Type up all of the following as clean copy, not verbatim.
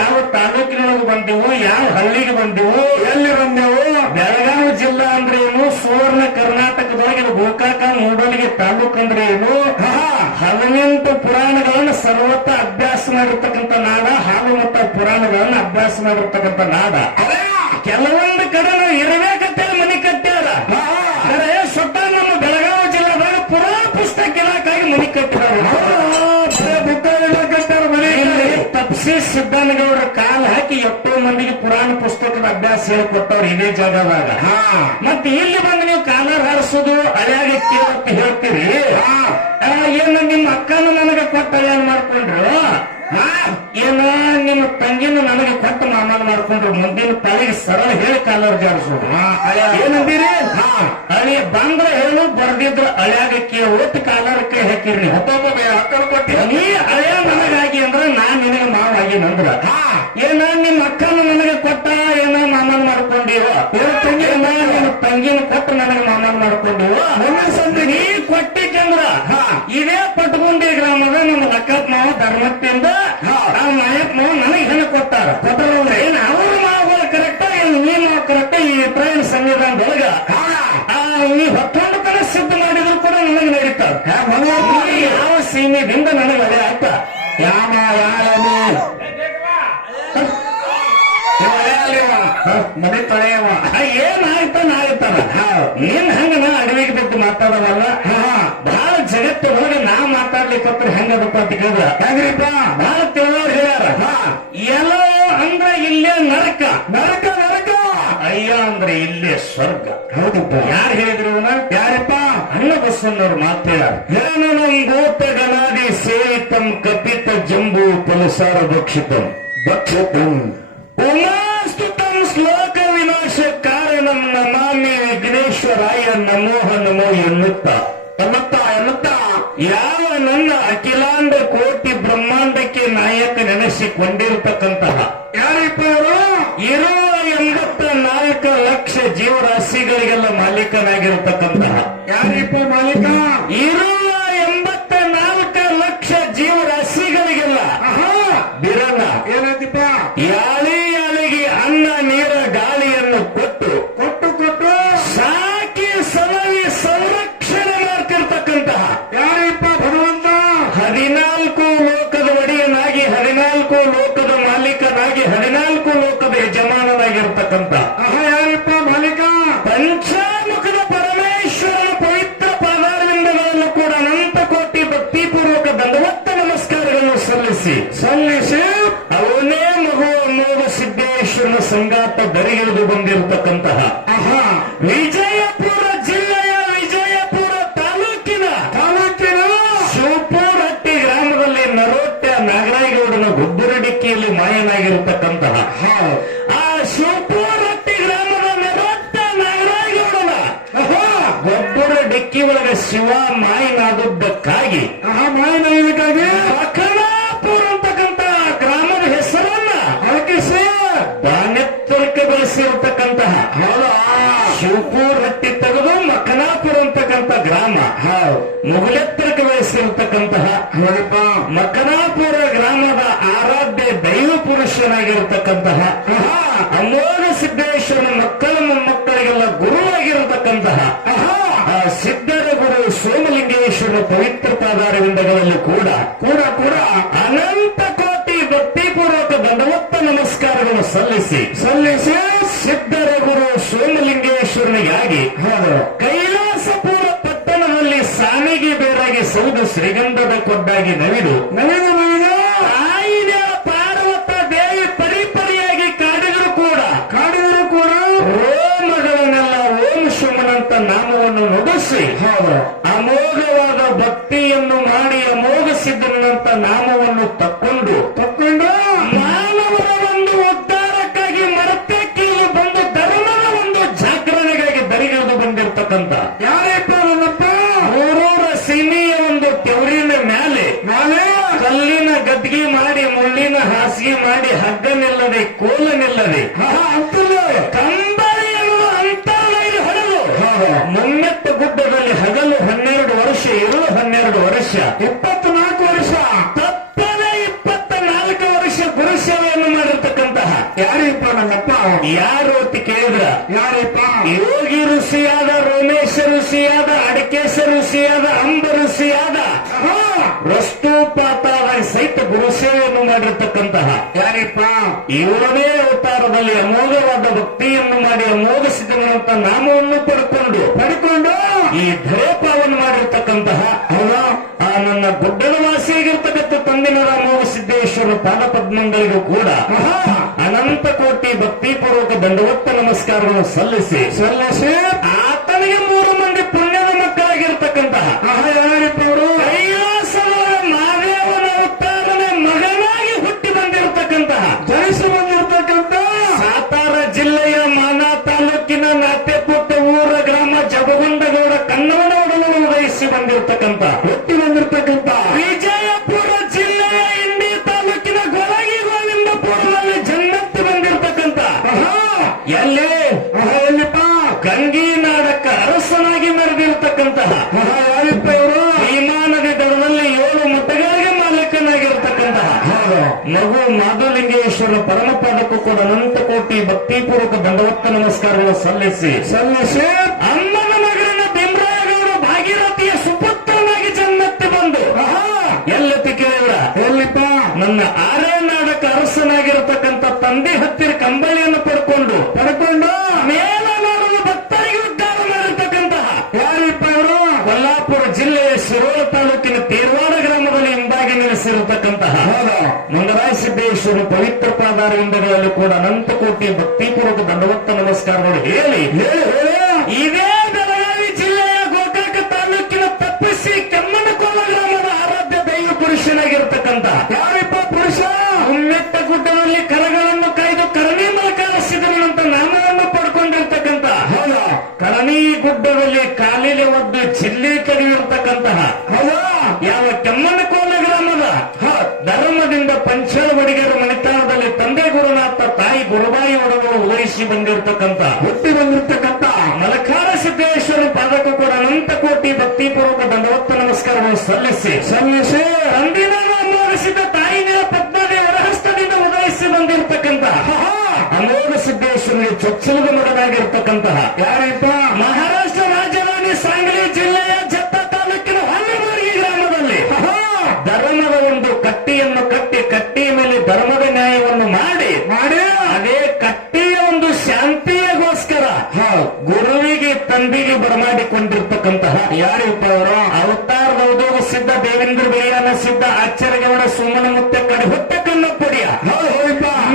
ಯಾವ ತಾಲೂಕಿನೊಳಗೆ ಬಂದೆವು, ಯಾವ ಹಳ್ಳಿಗೆ ಬಂದೆವು, ಎಲ್ಲಿ ಬಂದೆವು? ಬೆಳಗಾವಿ ಜಿಲ್ಲಾ ಅಂದ್ರೆ ಏನು? ಸುವರ್ಣ ಕರ್ನಾಟಕದೊಳಗೆ ಗೋಕಾಕ ಮೂಡಲಿಗೆ ತಾಲೂಕು ಅಂದ್ರೆ ಏನು? 18 ಪುರಾಣಗಳನ್ನ ಸರ್ವತ್ತ ಅಭ್ಯಾಸ ಮಾಡಿರ್ತಕ್ಕಂಥ ನಾಡ, ಹಾಲು ಮತ್ತು ಪುರಾಣಗಳನ್ನ ಅಭ್ಯಾಸ ಮಾಡಿರ್ತಕ್ಕಂಥ ನಾಡ. ಕೆಲವೊಂದು ಕಡೆ ನಾವು ಇರಬೇಕಂತೇಳಿ ಮನೆ ಕಟ್ಟ್ಯಾರ. ಸ್ವತಃ ನಮ್ಮ ಬೆಳಗಾವಿ ಜಿಲ್ಲಾದಾಗ ಪುರಾ ಪುಸ್ತಕ ಇಲಾಖೆಯಾಗಿ ಮನೆ ಕಟ್ಟಿದಾರ. ತಪ್ಸಿ ಸಿದ್ದನಗೌಡರ ಕಾಲ ಹಾಕಿ ಎಷ್ಟೋ ಮಂದಿಗೆ ಪುರಾಣ ಪುಸ್ತಕದ ಅಭ್ಯಾಸ ಹೇಳಿಕೊಟ್ಟವ್ರು ಇದೇ ಜಾಗದಾಗ. ಮತ್ತೆ ಇಲ್ಲಿ ಬಂದು ನೀವು ಕಾಲರ್ ಹಾರಿಸೋದು ಅಳ್ಯಾಗ ಅಂತ ಹೇಳ್ತೀರಿ. ಏನು ನಿಮ್ಮ ಅಕ್ಕನು ನನಗೆ ಕೊಟ್ಟ ಏನ್ ಮಾಡ್ಕೊಂಡ್ರು? ಏನ ನಿಮ್ಮ ತಂಗಿನ ನನಗೆ ಕೊಟ್ಟು ಮಾಮನ ಮಾಡ್ಕೊಂಡ್ರು. ಮುಂದಿನ ಪಾಳಿಗೆ ಸರಳ ಹೇಳಿ ಕಾಲರ್ ಜಾರಿಸೋದು ಏನಂತೀರಿ? ಅಳಿ ಬಂದ್ರ ಹೇಳು, ಬರ್ದಿದ್ರು ಅಳ್ಯಾಗಕ್ಕೆ ಒಟ್ಟು ಕಾಲರ್ಕ್ಕೆ ಹಾಕಿರಿ. ಹಕ್ಕಳು ಕೊಟ್ಟಿರಿ. ನೀ ಅಳ್ಯ ನನಗಾಗಿ ಅಂದ್ರ ನಾನ್ ನಿನಗೆ ಮಾವ ಆಗಿನಂದ್ರ ಏನ ನಿಮ್ಮ ಅಕ್ಕನ ನನಗೆ ಕೊಟ್ಟ ಏನ ಮಾಮನ್ ಮಾಡ್ಕೊಂಡಿವ, ನಿಮ್ಮ ತಂಗಿನ ಕೊಟ್ಟು ನನಗೆ ಮಾಮನ್ ಮಾಡ್ಕೊಂಡಿವ. ನೀ ಕೊಟ್ಟಿದ್ದಂದ್ರ ಇದೇ ಪಟ್ಗುಂಡಿ ಗ್ರಾಮದ ನಮ್ಮ ಅಕ್ಕಪ್ಪ ಮಾವ ಧರ್ಮತ್ತಿಂದ ಆ ಮಾಯಪ್ಪ ಮಾವ ನನಗೆ ಹೆಣ್ಣು ಕೊಟ್ಟಾರ. ಕೊಟ್ಟರಂದ್ರೆ ಏನ್ ಅವ್ರ ಮಾವುಗಳು ಕರೆಕ್ಟ, ಏನ್ ನೀ ಮಾವು ಕರೆಕ್ಟ? ಈ ಟ್ರೈನ್ ಸಂವಿಧಾನದೊಳಗ ನೀ ಹೊತ್ತೊಂದು ತರ ಸಿದ್ಧ ಮಾಡಿದ್ರು ಕೂಡ ನನಗೆ ನಡೀತಾರ. ಯಾವ ಸೀಮೆದಿಂದ ನನಗೆ ಅದೇ ಆಯ್ತ. ಯಾವ ಮನೆ ತೊಳೆಯವ ಏನಾಯ್ತ ನಾಯ್ತಾರ. ಏನ್ ಹಂಗ ನಾ ಅಡವಿಗೆ ಬಿಟ್ಟು ಮಾತಾಡೋದಲ್ಲ. ಬಹಳ ಜಗತ್ತು ನೋಡಿ ನಾ ಮಾತಾಡ್ಲಿಕ್ಕೆ ಹೆಂಗದಪ್ಪ ಅಂತ ಕೇಳಿದ್ರ ಹೆಂಗ್ರಿಪ್ಪ ಬಹಳ ತಿಳಿದವ್ರು ಹೇಳ್ಯಾರ. ಎಲ್ಲೋ ಅಂದ್ರೆ ಇಲ್ಲೇ ನರಕ, ನರಕ ನರಕ. ಅಯ್ಯ ಅಂದ್ರೆ ಇಲ್ಲೇ ಸ್ವರ್ಗ. ಹೌದಪ್ಪ. ಯಾರು ಹೇಳಿದ್ರು? ಯಾರಪ್ಪ? ಅಣ್ಣ ಬಸವಣ್ಣವ್ರು ಮಾತು ಹೇಳ್ಯಾರ. ಏನನಂ ಗೋತ ಗಣಾದಿ ಸೇವಿತಂ ಕಪಿತ ಜಂಬೂ ಪುಲಸಾರ ಭಕ್ಷಿತಂ ಭಕ್ಷಿತಂ ಉಮಾಸ್ತುತಂ ಶ್ಲೋಕ ವಿನಾಶ ಕಾರಣಂ ನಮಾಮಿ ವಿಘ್ನೇಶ್ವರಾಯ ನಮೋಹ ನಮೋ ಎನ್ನುತ್ತ ಯಾವ ನನ್ನ ಅಖಿಲಾಂಡ ಕೋಟಿ ಬ್ರಹ್ಮಾಂಡಕ್ಕೆ ನಾಯಕ ನೆನೆಸಿಕೊಂಡಿರತಕ್ಕಂತಹ ಯಾರಿಪ್ಪ ಇರುವ 84 ಲಕ್ಷ ಜೀವರಾಶಿಗಳಿಗೆಲ್ಲ ಮಾಲೀಕನಾಗಿರತಕ್ಕಂತಹ ಯಾರಿಪ್ಪ ಮಾಲೀಕ? ಇರುವ 84 ಲಕ್ಷ ಜೀವರಾಶಿಗಳಿಗೆಲ್ಲ ಬಿರಣ ಏನಂತಿಪ್ಪ? ಯಾಳಿಗೆ ಅನ್ನ ನೀರ ಗಾಳಿಯನ್ನು ಕೊಟ್ಟು ಕೊಟ್ಟು ಕೊಟ್ಟು ಸಾಕಿ ಸಲವಿ ಸಂರಕ್ಷಣೆ ಮಾಡ್ತಿರ್ತಕ್ಕಂತಹ ಯಾರಿಪ್ಪ? ಭಗವಂತ. 14 ಲೋಕದ ಒಡೆಯನಾಗಿ, 14 ಲೋಕದ ಮಾಲೀಕನಾಗಿ, 14 ಲೋಕದ ಯಜಮಾನನಾಗಿರ್ತಕ್ಕಂಥ ಯಾರಿಪ್ಪ ಮಾಲೀಕ? ಪಂಚಾಮುಖದ ಪರಮೇಶ್ವರನ ಪವಿತ್ರ ಪಾದಾರವಿಂದಗಳನ್ನು ಕೂಡ ಅನಂತ ಕೋಟಿ ಭಕ್ತಿಪೂರ್ವಕ ದಂಡವತ್ತ ನಮಸ್ಕಾರಗಳನ್ನು ಸಲ್ಲಿಸಿ ಅವನೇ ಮಗು ಅನ್ನೋದು ಸಿದ್ದೇಶ್ವರನ ಸಂಗಾತ ದರಿಗಿಳಿದು ಬಂದಿರತಕ್ಕಂತಹ ವಿಜಯಪುರ ಜಿಲ್ಲೆಯ ವಿಜಯಪುರ ತಾಲೂಕಿನ ಶಿವಪುರಹಟ್ಟಿ ಗ್ರಾಮದಲ್ಲಿ ನರೋಟ್ಯ ನಾಗರಾಯಗೌಡನ ಗೊಬ್ಬರಡಿಕ್ಕಿಯಲ್ಲಿ ಮಾಯನಾಗಿರತಕ್ಕಂತಹ ಆ ಶಿವಪುರಹಟ್ಟಿ ಗ್ರಾಮದ ನರೋಟ್ಯ ನಾಗರಾಯಗೌಡನ ಗೊಬ್ಬರ ಡಿಕ್ಕಿ ಒಳಗೆ ಶಿವ ಮಾಯನಾದದ್ದಕ್ಕಾಗಿ ಮಕನಾಪುರ ಅಂತಕ್ಕಂಥ ಗ್ರಾಮದ ಹೆಸರನ್ನ ಅಳಕಿಸಿ ಬಾನೆತ್ತರಕ್ಕೆ ಬೆಳೆಸಿರ್ತಕ್ಕಂತಹ ಶಿವಪುರಹಟ್ಟಿ ತೆಗೆದು ಮಕನಾಪುರ ಅಂತಕ್ಕಂಥ ಗ್ರಾಮ ಮುಗಲೆತ್ತರಕ್ಕೆ ಬೆಳೆಸಿರ್ತಕ್ಕಂತಹ ಮಕನಾಪುರ ಗ್ರಾಮದ ಆರಾಧ್ಯ ದೈವ ಪುರುಷನಾಗಿರತಕ್ಕಂತಹ ಅಮೋಘ ಸಿದ್ದೇಶ್ವರನ ಮಕ್ಕಳ ಮೊಮ್ಮಕ್ಕಳಿಗೆಲ್ಲ ಗುರುವಾಗಿರತಕ್ಕಂತಹ ಸಿದ್ಧರ ಗುರು ಸೋಮಲಿಂಗೇಶ್ವರ ಪವಿತ್ರ ಪಾದಾರವಿಂದಗಳಲ್ಲಿ ಕೂಡ ಕೂಡ ಕೂಡ ಅನಂತ ಕೋಟಿ ಭಕ್ತಿಪೂರ್ವಕ ದಂಡವತ್ತ ನಮಸ್ಕಾರಗಳನ್ನು ಸಲ್ಲಿಸಿ ಸಿದ್ಧರ ಗುರು ಸೋಮಲಿಂಗೇಶ್ವರನಿಗಾಗಿ ಕೈಲಾಸಪುರ ಪಟ್ಟಣದಲ್ಲಿ ಸಾಮಿಗೆ ಬೇರಾಗಿ ಸೌದು ಶ್ರೀಗಂಧದ ಕೊಡ್ಡಾಗಿ ನವಿದು ಆಯಿನ ಪಾರ್ವತ ದೇವಿ ಪರಿಪರಿಯಾಗಿ ಕಾಡಿದ್ರು ಕೂಡ ರೋಮಗಳನ್ನೆಲ್ಲ ಓಂ ಶುಮನಂತ ನಾಮವನ್ನು ನುಡಿಸಿ ಅಮೋಘವಾದ ಭಕ್ತಿಯನ್ನು ಮಾಡಿ ಅಮೋಘ ಸಿದ್ಧನಂತ ನಾಮವನ್ನು ತಕ್ಕೊಂಡು ಮಾನವರ ಒಂದು ಉದ್ಧಾರಕ್ಕಾಗಿ ಮರತೆಕ್ಕಿಲು ಬಂದು ಧರ್ಮದ ಒಂದು ಜಾಗರಣೆಗಾಗಿ ದರಿಗಿಳಿದು ಬಂದಿರತಕ್ಕಂಥ ಯಾರಪ್ಪ ಮೂರೂರ ಸೀಮೆಯ ಒಂದು ತೆವರಿನ ಮೇಲೆ ಕಲ್ಲಿನ ಗದ್ಗಿ ಮಾಡಿ ಮುಳ್ಳಿನ ಹಾಸಿಗೆ ಮಾಡಿ ಹಗ್ಗನಿಲ್ಲದೆ ಕೋಲನಿಲ್ಲದೆ ಕಂಬಳಿಯನ್ನು ಅಂತರ್ಗೈಲಿ ಹೊಡೆದು ಮುಮ್ಮೆತ್ತ ಗುಡ್ಡದಲ್ಲಿ ಹಗಲು 12 ವರ್ಷ, ಇರು 12 ವರ್ಷ, 24 ವರ್ಷ, ತಪ್ಪದೆ 24 ವರ್ಷ ಗುರುಸೇವೆಯನ್ನು ಮಾಡಿದ ಯಾರಿಪ್ಪ ನನ್ನಪ್ಪ? ಯಾರು ಅಂತ ಕೇಳಿದ್ರ ಯಾರಿಪ್ಪ? ಯೋಗಿ ಋಷಿಯಾದ, ರೋಮೇಶ ಋಷಿಯಾದ, ಅಡಕೇಶ ಋಷಿಯಾದ, ಅಂಬ ಋಷಿಯಾದ, ವಸ್ತುಪಾತಾದ ಸಹಿತ ಗುರುಸೇವೆಯನ್ನು ಮಾಡಿರ್ತಕ್ಕಂತಹ ಯಾರಿಪ್ಪ? ಇವರದೇ ಅವತಾರದಲ್ಲಿ ಅಮೋಘವಾದ ಭಕ್ತಿಯನ್ನು ಮಾಡಿ ಅಮೋಘ ಸಿದ್ಧನಂತ ನಾಮವನ್ನು ಪಡ್ಕೊಂಡು ಈ ಧರೇಪಾವನ್ನು ಮಾಡಿರ್ತಕ್ಕಂತಹ ಆ ನನ್ನ ಗುಡ್ಡದ ವಾಸಿಯಾಗಿರ್ತಕ್ಕಂಥ ತಂದಿನ ಅಮೋಘ ಸಿದ್ದೇಶ್ವರ ಪಾದಪದ್ಮಗಳಿಗೂ ಕೂಡ ಅನಂತ ಕೋಟಿ ಭಕ್ತಿಪೂರ್ವಕ ದಂಡವತ್ತ ನಮಸ್ಕಾರಗಳನ್ನು ಸಲ್ಲಿಸಿ ಆತನಿಗೆ 3 ಮಂದಿ ಪುಣ್ಯದ ಮಕ್ಕಳಾಗಿರ್ತಕ್ಕಂತಹ ಯಾರಿಪ್ಪ ಅವರು? ಕೈಲಾಸದ ಮಹಾದೇವನ ಅವತಾರನೆ ಮಗನಾಗಿ ಹುಟ್ಟಿ ಬಂದಿರತಕ್ಕಂತಹ ಜನಿಸಿ ಬಂದಿರತಕ್ಕಂತ ಸಾತಾರ ಜಿಲ್ಲೆಯ ಮಾನಾ ತಾಲೂಕಿನ ನಾಟ್ಯಪುಟ್ಟ ಊರ ಗ್ರಾಮ ಜಬಗೊಂಡಗೌಡ ಕನ್ನಡ ಒಡಲನ್ನು ವಹಿಸಿ ಬಂದಿರತಕ್ಕಂತ ಹುಟ್ಟಿ ಬಂದಿರತಕ್ಕಂತ ವಿಜಯಪುರ ಜಿಲ್ಲೆಯ ಇಂಡಿ ತಾಲೂಕಿನ ಗೊಳಗಿ ಗೋವಿಂದಪುರದಲ್ಲಿ ಜನ್ನತ್ತಿ ಬಂದಿರತಕ್ಕಂತ ಎಲ್ಲಿಪ್ಪ? ಗಂಗಿನಾಡಕ್ಕ ಅರಸನಾಗಿ ಮೆರೆದಿರತಕ್ಕಂತಹ ಯಾರಿಪ್ಪ ಇವರು? ವಿಮಾನದ ದಡದಲ್ಲಿ 7 ಮುಟ್ಟಗಳಿಗೆ ಮಾಲೀಕನಾಗಿರ್ತಕ್ಕಂತಹ ಮಗು ಮಾಧುಲಿಂಗೇಶ್ವರ ಪರಮಪಾದಕ್ಕೂ ಕೂಡ ಅನಂತ ಕೋಟಿ ಭಕ್ತಿಪೂರ್ವಕ ದಂಡವತ್ತ ನಮಸ್ಕಾರಗಳು ಸಲ್ಲಿಸಿ ಅಮ್ಮನ ಮಗನ ಭೀಮರಾಯಗೌಡ ಭಾಗೀರಥಿಯ ಸುಪುತ್ರನಾಗಿ ಜನ್ನತ್ತಿ ಬಂದು ಎಲ್ಲತಿ ಕೇಳಿದ್ರ ಎಲ್ಲಿಪ್ಪ? ನನ್ನ ಆರ್ಯನಾಡಕ ಅರಸನಾಗಿರತಕ್ಕಂಥ ತಂದೆ ಹತ್ತಿರ ಕಂಬಳಿಯನ್ನು ಪಡ್ಕೊಂಡು ಮೇಲ ನೋಡಲು ಭಕ್ತರಿಗೆ ಉದ್ಧಾರ ಮಾಡಿರ್ತಕ್ಕಂತಹ ಯಾರಿಪ್ಪ ಇವರು? ಕೊಲ್ಲಾಪುರ ಜಿಲ್ಲೆಯ ಶಿರೋಳ ತಾಲೂಕಿನ ತೇರವಾಡ ಗ್ರಾಮದಲ್ಲಿ ಹಿಂದಾಗಿ ನೆಲೆಸಿರತಕ್ಕಂತಹ ಮಂಗರಾಯ ಸಿದ್ದೇಶ್ವರ ಪವಿತ್ರ ಪಾದಾರವಿಂದಗಳಲ್ಲಿ ಕೂಡ ಅನಂತ ಕೋಟಿ ಭಕ್ತಿಪೂರ್ವಕ ದಂಡವತ್ತ ನಮಸ್ಕಾರಗಳು ಹೇಳಿ ಇದೇ ಬೆಳಗಾವಿ ಜಿಲ್ಲೆಯ ಗೋಕಾಕ ತಾಲೂಕಿನ ತಪ್ಪಿಸಿ ಕೆಮ್ಮನಕೋಲ ಗ್ರಾಮದ ಆರಾಧ್ಯ ದೈವ ಪುರುಷನಾಗಿರ್ತಕ್ಕಂಥ ಯಾರಿಪ್ಪ ಪುರುಷ? ಉಮ್ಮೆಟ್ಟ ಗುಡ್ಡದಲ್ಲಿ ಕರಗಳನ್ನು ಕಾಯ್ದು ಕರಣಿ ಮಲಕಾರ ಸಿದ್ದನಂತ ನಾಮವನ್ನು ಪಡ್ಕೊಂಡಿರ್ತಕ್ಕಂಥ ಕರಣಿ ಗುಡ್ಡದಲ್ಲಿ ಕಾಲಿಲೆ ಒದ್ದು ಜಿಲ್ಲೆ ಕಡಿಯಿರ್ತಕ್ಕಂತಹ ಯಾವ ಕೆಮ್ಮನಕೋಲ ಗ್ರಾಮದ ಧರ್ಮದಿಂದ ಪಂಚಾಳ ಬಡಿಗರ ಮಣಿತಾಣದಲ್ಲಿ ತಂದೆ ಗುರುನಾಥ ತಾಯಿ ಗುರುಬಾಯಿ ಒಡಗಳು ಉದಯಿಸಿ ಬಂದಿರತಕ್ಕಂತ ಹುಟ್ಟಿ ಬಂದಿರತಕ್ಕಂತ ಮಲಕಾರ ಸಿದ್ದೇಶ್ವರ ಪಾದಕ್ಕೂ ಕೂಡ ಅನಂತ ಕೋಟಿ ಭಕ್ತಿಪೂರ್ವಕ ದಂಡವತ್ತ ನಮಸ್ಕಾರವನ್ನು ಸಲ್ಲಿಸಿ ತಂದಿನ ಅಮೋಘಸಿದ್ದ ತಾಯಿನ ಪದ್ಮದೇವರ ಹಸ್ತದಿಂದ ಉದಯಿಸಿ ಬಂದಿರತಕ್ಕಂತ ಅಮೋಘ ಸಿದ್ದೇಶ್ವರನಿಗೆ ಚೊಚ್ಚಲದ ಮಗನಾಗಿರ್ತಕ್ಕಂತಹ ಯಾರಿಪ್ಪ? ಮಹಾರಾಷ್ಟ್ರ ರಾಜಧಾನಿ ಸಾಂಗ್ಲಿ ಜಿಲ್ಲೆಯ ಜತ್ತ ತಾಲೂಕಿನ ಹೊನ್ನಮರ್ಗಿ ಗ್ರಾಮದಲ್ಲಿ ಧರ್ಮದ ಒಂದು ಕಟ್ಟಿಯನ್ನು ಕಟ್ಟಿಯ ಮೇಲೆ ಧರ್ಮದ ನ್ಯಾಯವನ್ನು ಮಾಡಿ ಅದೇ ಕಟ್ಟಿಯ ಒಂದು ಶಾಂತಿಯಗೋಸ್ಕರ ಗುರುವಿಗೆ ತಂದೆಗೆ ಬರಮಾಡಿಕೊಂಡಿರ್ತಕ್ಕಂತಹ ಯಾರಿಪ್ಪ ಅವರು? ಅವತಾರದ ಉದೋಗ ಸಿದ್ಧ ದೇವೇಂದ್ರ ಬಿರಿಯಾನ ಸಿದ್ಧ ಆಚಾರ್ಯಗೌಡ ಸುಮನ ಮುತ್ತ ಕಡೆ ಹುಟ್ಟ ಕನ್ನಪ್ಪಡಿಯ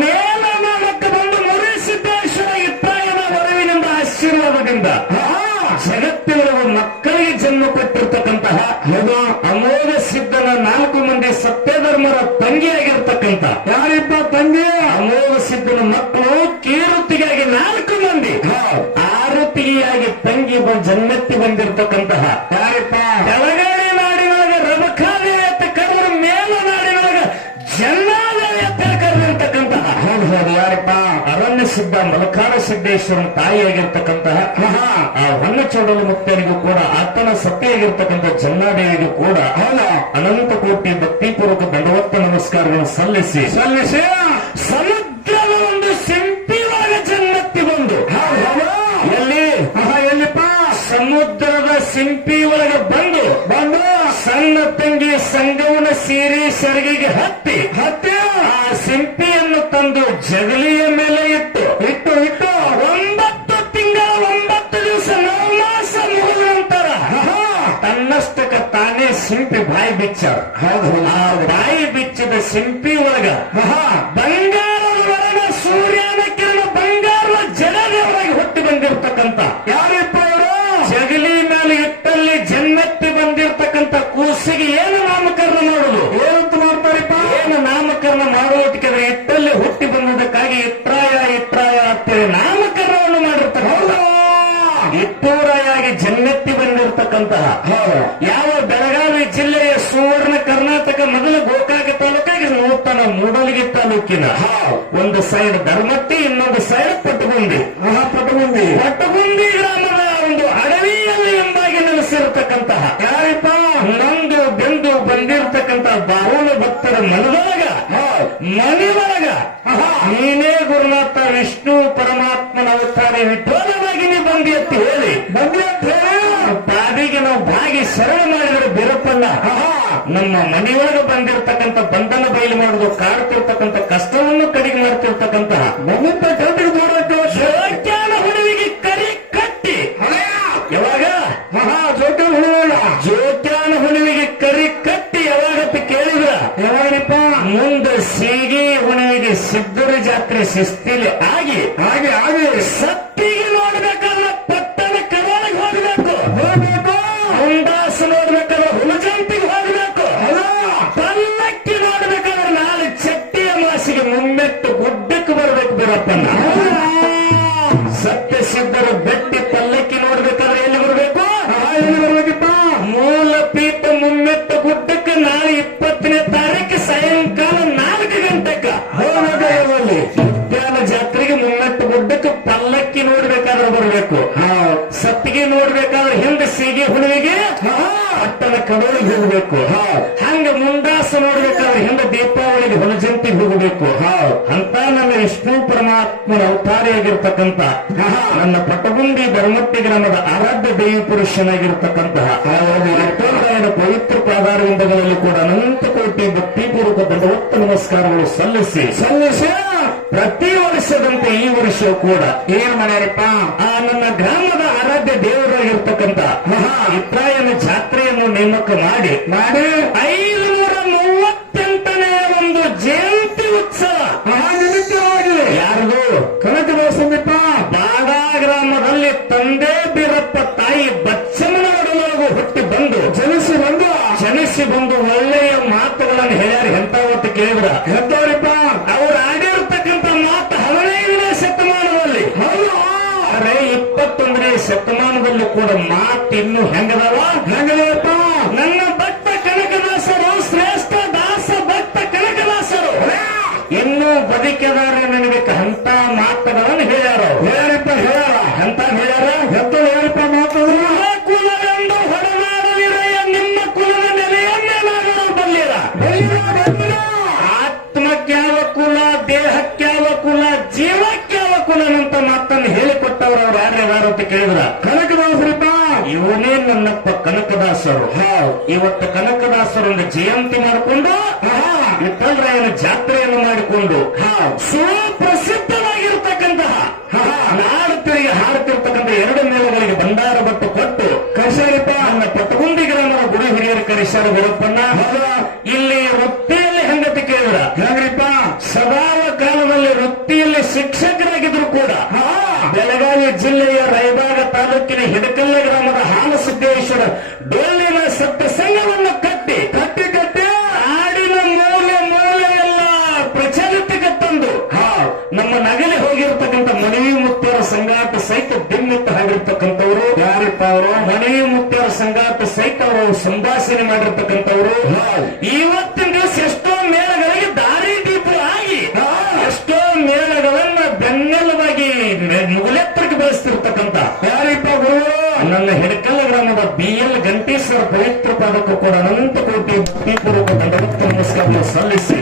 ಮೇಲ ನಾಮಕ್ಕೆ ಬಂದು ಮುರಿ ಸಿದ್ದೇಶ್ವರ ಇತ್ತಾಯನ ವರವಿನಿಂದ ಆಶೀರ್ವಾದದಿಂದ ಜಗತ್ತಿನವರೆಗೂ ಮಕ್ಕಳಿಗೆ ಜನ್ಮ ಕೊಟ್ಟಿರ್ತಕ್ಕಂತಹ ಅಮೋಘ ಸಿದ್ಧನ 4 ಮಂದಿ ಸತ್ಯಧರ್ಮರ ತಂಗಿಯಾಗಿರ್ತಕ್ಕಂಥ ಯಾರಿಪ್ಪ ತಂಗಿ? ಅಮೋಘ ಸಿದ್ಧನ ಮಕ್ಕಳು ಕೀರುತಿಗಾಗಿ 4 ಮಂದಿ ಆರುತಿಯಾಗಿ ತಂಗಿ ಜನ್ಮೆತ್ತಿ ಬಂದಿರತಕ್ಕಂತಹ ಯಾರಿಪ್ಪ? ತೆಲಗಾಡಿ ನಾಡಿನೊಳಗೆ ರಬಖಾದೇವಿ ಅಂತ ಕರೆದ್ರು ಮೇಲ ನಾಡಿನೊಳಗೆ ಜನ್ನಾದೇವಿ ಅಂತ ಕರೆದಿರ್ತಕ್ಕಂತಹ ಯಾರಿಪ್ಪ? ಅರಣ್ಯ ಸಿದ್ಧ ಮಲಕಾರ ಸಿದ್ದೇಶ್ವರನ ತಾಯಿಯಾಗಿರ್ತಕ್ಕಂತಹ ಆ ಹೊನ್ನಚೋಡಲು ಮುಕ್ತನಿಗೂ ಕೂಡ ಆತನ ಸತಿಯಾಗಿರ್ತಕ್ಕಂಥ ಜನ್ನಾದೇವಿಗೂ ಕೂಡ ಅನಂತ ಕೋಟಿ ಭಕ್ತಿಪೂರ್ವಕ ದಂಡವತ್ತ ನಮಸ್ಕಾರಗಳನ್ನು ಸಲ್ಲಿಸಿ ಸಮುದ್ರದ ಒಂದು ಸಿಂಪಿ ಒಳಗೆ ಜನ್ನತ್ತಿ ಬಂದು ಎಲ್ಲಿಪ್ಪ? ಸಮುದ್ರದ ಸಿಂಪಿ ಒಳಗೆ ಬಂದು ಸಣ್ಣ ತಂಗಿ ಸಂಗವನ ಸೀರೆ ಸೆರಗಿಗೆ ಹತ್ತಿ ಆ ಸಿಂಪಿಯನ್ನು ತಂದು ಜಗಲಿಯ ಮೇಲೆ ಇಟ್ಟು 9 ತಿಂಗಳ 9 ದಿವಸ 9 ಮಾಸ ಮುಗಿದ ನಂತರ ತನ್ನಷ್ಟಕ್ಕೆ ತಾನೇ ಸಿಂಪಿ ಬಾಯಿ ಬಿಚ್ಚ ಆ ಬಾಯಿ ಬಿಚ್ಚಿದ ಸಿಂಪಿ ಒಳಗ ಬಂಗಾರದ ವರ್ಣ ಸೂರ್ಯನ ಕಿರಣ ಬಂಗಾರದ ಜಡದೇವರಾಗಿ ಹುಟ್ಟಿ ಬಂದಿರತಕ್ಕಂತ ಯಾರಿಪ್ಪ ಅವರು? ಜಗಲಿ ಮೇಲೆ ಇಟ್ಟಲ್ಲಿ ಜನ್ಮೆತ್ತಿ ಬಂದಿರತಕ್ಕಂತ ಕೂಸಿಗೆ ಏನು ನಾಮಕರಣ ಮಾಡುದು? ಏನಂತ ಮಾಡ್ತಾರಿಪ್ಪ? ಏನು ನಾಮಕರಣ ಮಾಡುವುದಕ್ಕೆ ಇಟ್ಟಲ್ಲಿ ಹುಟ್ಟಿ ಬಂದದಕ್ಕಾಗಿ ಇಟ್ರಾಯ ಅಂತೇಳಿ ನಾಮಕರಣವನ್ನು ಮಾಡಿರ್ತಕ್ಕಂಥ ಇಟ್ಟೂರಾಯಾಗಿ ಜನ್ಮೆತ್ತಿ ಬಂದಿರತಕ್ಕಂತಹ ಯಾವ ಬೆಳಗಾವಿ ಜಿಲ್ಲೆಯ ಸುವರ್ಣ ಕರ್ನಾಟಕ ಮೊದಲು ಗೋಕಾಕ ತಾಲೂಕಾಗಿ ನೂತನ ಮೂಡಲಗಿ ತಾಲೂಕಿನ ಒಂದು ಸೈಡ್ ಧರ್ಮಟ್ಟಿ, ಇನ್ನೊಂದು ಸೈಡ್ ಪಟ್ಟಗುಂದಿ ಗ್ರಾಮದ ಒಂದು ಅಡವಿಯಲ್ಲಿ ಎಂಬಾಗಿ ನೆಲೆಸಿರತಕ್ಕಂತಹ ಯಾರಿಪ್ಪ? ನೊಂದು ಬೆಂದು ಬಂದಿರತಕ್ಕಂತಹ ಬಾಹುಲ ಭಕ್ತರ ಮನದೊಳಗ ಮನೆಯೊಳಗ ನೀನೇ ಗುರುನಾಥ ಅವತಾರಿ ವಿಠೋಲವಾಗಿ ನೀ ಬಂದಿ ಅಂತ ಹೇಳಿ ಪಾದಿಗೆ ನಾವು ಭಾಗಿ ಶರಣ ಮಾಡಿದ್ರೆ ಬಿರಪ್ಪಲ್ಲ ನಮ್ಮ ಮನೆಯೊಳಗೆ ಬಂದಿರತಕ್ಕಂಥ ಬಂಧನ ಬಯಲು ಮಾಡುವುದು ಕಾಡ್ತಿರ್ತಕ್ಕಂಥ ಕಷ್ಟವನ್ನು ಕಡಿಮೆ ಮಾಡ್ತಿರ್ತಕ್ಕಂತಹ ಜೋಕ್ಯಾನ ಹುಡುವಿಗೆ ಕರಿ ಕಟ್ಟಿ ಯಾವಾಗ ಜೋಕ್ಯಾನ ಹುಡುವಿಗೆ ಕರಿ ಕಟ್ಟಿ ಯಾವಾಗತ್ತೆ ಕೇಳಿದ್ರ ಯಾವಾಗಪ್ಪ ಮುಂದೆ ಸೀಗಿ ಹುಡುವಿಗೆ ಸಿದ್ದರ ಜಾತ್ರೆ ಶಿಸ್ತಿಲಿ ಆಗಿ ಹಾಗೆ ಹಾಗೆ ಸತ್ತಿಗೆ ನೋಡ್ಬೇಕಾದ್ರೆ ಪಟ್ಟಣ ಕರಾಳಿಗೆ ಹೋಗಬೇಕು ಹುಂಡಾಸ ನೋಡ್ಬೇಕಾದ್ರೆ ಹುಲಜಂತಿಗೆ ಹೋಗಬೇಕು ಪಲ್ಲಕ್ಕಿ ನೋಡ್ಬೇಕಾದ್ರೆ ನಾಳೆ ಚಟ್ಟಿಯ ಮಾಸಿಗೆ ಮುಮ್ಮೆಟ್ಟು ಗುಡ್ಡಕ್ಕೆ ಬರ್ಬೇಕು ಬಿರಪ್ಪನ ಸತ್ಯ ಸಿದ್ಧರು ಬೆಟ್ಟಿ ಪಲ್ಲಕ್ಕಿ ನೋಡ್ಬೇಕಾದ್ರೆ ಎಲ್ಲಿ ಬರ್ಬೇಕು ಮೂಲ ಪೀಠ ಮುಮ್ಮೆಟ್ಟು ಗುಡ್ಡಕ್ಕೆ ನಾಳೆ 20ನೇ ತಾರೀಕು ಸಾಯಂಕಾಲ 4 ಗಂಟೆಗೆ ಉದ್ಯಾನ ಜಾತ್ರೆಗೆ ಮುಮ್ಮೆಟ್ಟು ಗುಡ್ಡಕ್ಕೆ ಪಲ್ಲಕ್ಕಿ ನೋಡ್ಬೇಕಾದ್ರೆ ಬರ್ಬೇಕು ಸತ್ತಿಗೆ ನೋಡ್ಬೇಕಾದ್ರೆ ಹಿಂದೆ ಸೀಗೆ ಹುಡುವಿಗೆ ಪಟ್ಟಣ ಕಡೋಳಿಗೆ ಹೋಗಬೇಕು ಹಂಗ ಮುಂಡಾಸ ನೋಡ್ಬೇಕಾದ್ರೆ ಹಿಂದೆ ದೀಪಾವಳಿಗೆ ಹೊಲಜಂತಿಗೆ ಹೋಗಬೇಕು ಅಂತ ನನ್ನ ವಿಷ್ಣು ಪರಮಾತ್ಮನ ಅವತಾರಿಯಾಗಿರ್ತಕ್ಕಂಥ ನನ್ನ ಪಟಗುಂಡಿ ಧರ್ಮಟ್ಟಿ ಗ್ರಾಮದ ಆರಾಧ್ಯ ದೇವಿ ಪುರುಷನಾಗಿರ್ತಕ್ಕಂತಹ ಅರ್ಥೋದಯದ ಪವಿತ್ರ ಪಾದಾರವಿಂದಗಳಲ್ಲಿ ಕೂಡ ಅನಂತ ಕೋಟಿ ಭಕ್ತಿಪೂರ್ವಕ ದಂಡವತ್ತ ನಮಸ್ಕಾರಗಳು ಸಲ್ಲಿಸಿ ಪ್ರತಿ ವರ್ಷದಂತೆ ಈ ವರ್ಷವೂ ಕೂಡ ಏನ್ ಮಾಡ್ಯಾರಪ್ಪ ಆ ನನ್ನ ಗ್ರಾಮದ ಆರಾಧ್ಯ ದೇವರಾಗಿರ್ತಕ್ಕಂಥ ಇತ್ರಾಯನ ಜಾತ್ರೆಯನ್ನು ನೇಮಕ ಮಾಡಿ 538ನೇ ಒಂದು ಜಯಂತಿ ಉತ್ಸವ ಯಾರದು ಕನಕದಾಸಂದಿಪ್ಪ ಬಾಡಾ ಗ್ರಾಮದಲ್ಲಿ ತಂದೆ ಬೀರಪ್ಪ ತಾಯಿ ಬಚ್ಚಮ್ಮನ ಒಡಲೊಳಗೂ ಹುಟ್ಟಿ ಬಂದು ಜನಿಸಿ ಬಂದು ಒಳ್ಳೆಯ ಮಾತುಗಳನ್ನು ಹೇಳ್ಯಾರ ಎಂತಾವತ್ತು ಕೇಳಿದ್ರ ಎಂತವ್ರಿಪ್ಪ ಅವ್ರು ಆಡಿರ್ತಕ್ಕಂಥ ಮಾತು 15ನೇ ಶತಮಾನದಲ್ಲಿ ಅರೆ 21ನೇ ಶತಮಾನದಲ್ಲೂ ಕೂಡ ಮಾತು ಇನ್ನು ಹೆಂಗದಪ್ಪ ನನ್ನ ಭಕ್ತ ಕನಕದಾಸರು ಶ್ರೇಷ್ಠ ದಾಸ ಭಕ್ತ ಕನಕದಾಸರು ಇನ್ನೂ ಬದುಕಿದಾರೆ ನನಗೆ ಅಂತ ಮಾತುಗಳನ್ನು ಹೇಳ್ಯಾರ ಅಂತ ಹೇಳ್ಯಾರ ಹೇಳ್ಯಾರಪ್ಪ ಮಾತಾಡಿದ್ರು ಕುಲವೆಂದು ಹೊರನಾಡಲಿರೆಯ ನಿಮ್ಮ ಕುಲದ ನೆಲೆಯನ್ನೇನಾದರೂ ಬಲ್ಲಿರ ಆತ್ಮಕ್ಯಾವ ಕುಲ ದೇಹಕ್ಯಾವ ಕುಲ ಜೀವಕ್ಯಾವ ಕುಲನಂತ ಮಾತನ್ನು ಹೇಳಿಕೊಟ್ಟವರು ಅವ್ರು ಯಾರ್ಯಾರು ಅಂತ ಕೇಳಿದ್ರ ಕನಕದಾಸರಿಪ್ಪ ಇವನೇ ನನ್ನಪ್ಪ ಕನಕದಾಸರು ಇವತ್ತು ಕನಕದಾಸರು ಒಂದು ಜಯಂತಿ ಮಾಡಿಕೊಂಡು ವಿಠಲರಾಯನ ಜಾತ್ರೆಯನ್ನು ಮಾಡಿಕೊಂಡು ಸುಪ್ರಸಿದ್ಧವಾಗಿರ್ತಕ್ಕಂತಹ ನಾಡು ತಿರುಗಿ ಹಾಡುತ್ತಿರ್ತಕ್ಕಂಥ 2 ಮೇಳಗಳಿಗೆ ಭಂಡಾರ ಬಟ್ಟು ಕೊಟ್ಟು ಕರಿಸಾರಿಪ್ಪ ನನ್ನ ಪಟಗುಂಡಿ ಗ್ರಾಮದ ಗುಡಿ ಹಿರಿಯರು ಕರಿಸಾರ ಬಿರಪ್ಪನ್ನ ಇಲ್ಲಿ ವೃತ್ತಿಯಲ್ಲಿ ಹೆಂಗತಿ ಕೇಳಿದ್ರ ಹೆಂಗ್ರಿಪ್ಪ ಸದಾವ ಕಾಲದಲ್ಲಿ ವೃತ್ತಿಯಲ್ಲಿ ಶಿಕ್ಷಕರಾಗಿದ್ರು ಕೂಡ ಬೆಳಗಾವಿ ಜಿಲ್ಲೆಯ ರಾಯಬಾಗ ತಾಲೂಕಿನ ಹಿಡಕಲ್ಲ ಗ್ರಾಮದ ಹಾಲಸಿದ್ದೇಶ್ವರ ಡೊಳ್ಳಿನ ಸತ್ಯ ಸಂಘವನ್ನು ಕಟ್ಟಿ ನಾಡಿನ ಮೂಲೆ ಎಲ್ಲ ಪ್ರಚಲಿತಕ್ಕೆ ತಂದು ನಮ್ಮ ನಗಲಿ ಹೋಗಿರ್ತಕ್ಕಂಥ ಮನವಿ ಮುತ್ತಿಯವರ ಸಂಗಾಟ ಸಹಿತ ದಿಮ್ಮಿತ್ತು ಆಗಿರ್ತಕ್ಕಂಥವ್ರು ಯಾರಿಪ್ಪ ಅವರು ಮನವಿ ಮುತ್ತಿಯವರ ಸಂಗಾಟ ಸಹಿತ ಅವರು ಸಂಭಾಷಣೆ ಮಾಡಿರ್ತಕ್ಕಂಥವ್ರು ಇವತ್ತಿನ ದಿವಸ ಎಷ್ಟೋ ಮೇಳಗಳಿಗೆ ದಾರಿ ದೀಪ ಆಗಿ ಎಷ್ಟೋ ಮೇಳಗಳನ್ನ ಬೆನ್ನೆಲುವಾಗಿ ಮುಗುಲೆತ್ತರಕ್ಕೆ ಬೆಳೆಸ್ತಿರ್ತಕ್ಕಂಥ ಯಾರಿಪ್ಪ ಗುರುಗಳು ನನ್ನ ಹಿಡಕಲ್ಲ ಗ್ರಾಮದ BL ಗಂಟೇಶ್ವರ ಪವಿತ್ರ ಪಾದಕ್ಕೂ ಕೂಡ ಅನಂತ ಕೋಟಿ ಭಕ್ತಿಪೂರ್ವಕ ದಂಡವತ್ತ ನಮಸ್ಕಾರ ಸಲ್ಲಿಸಿ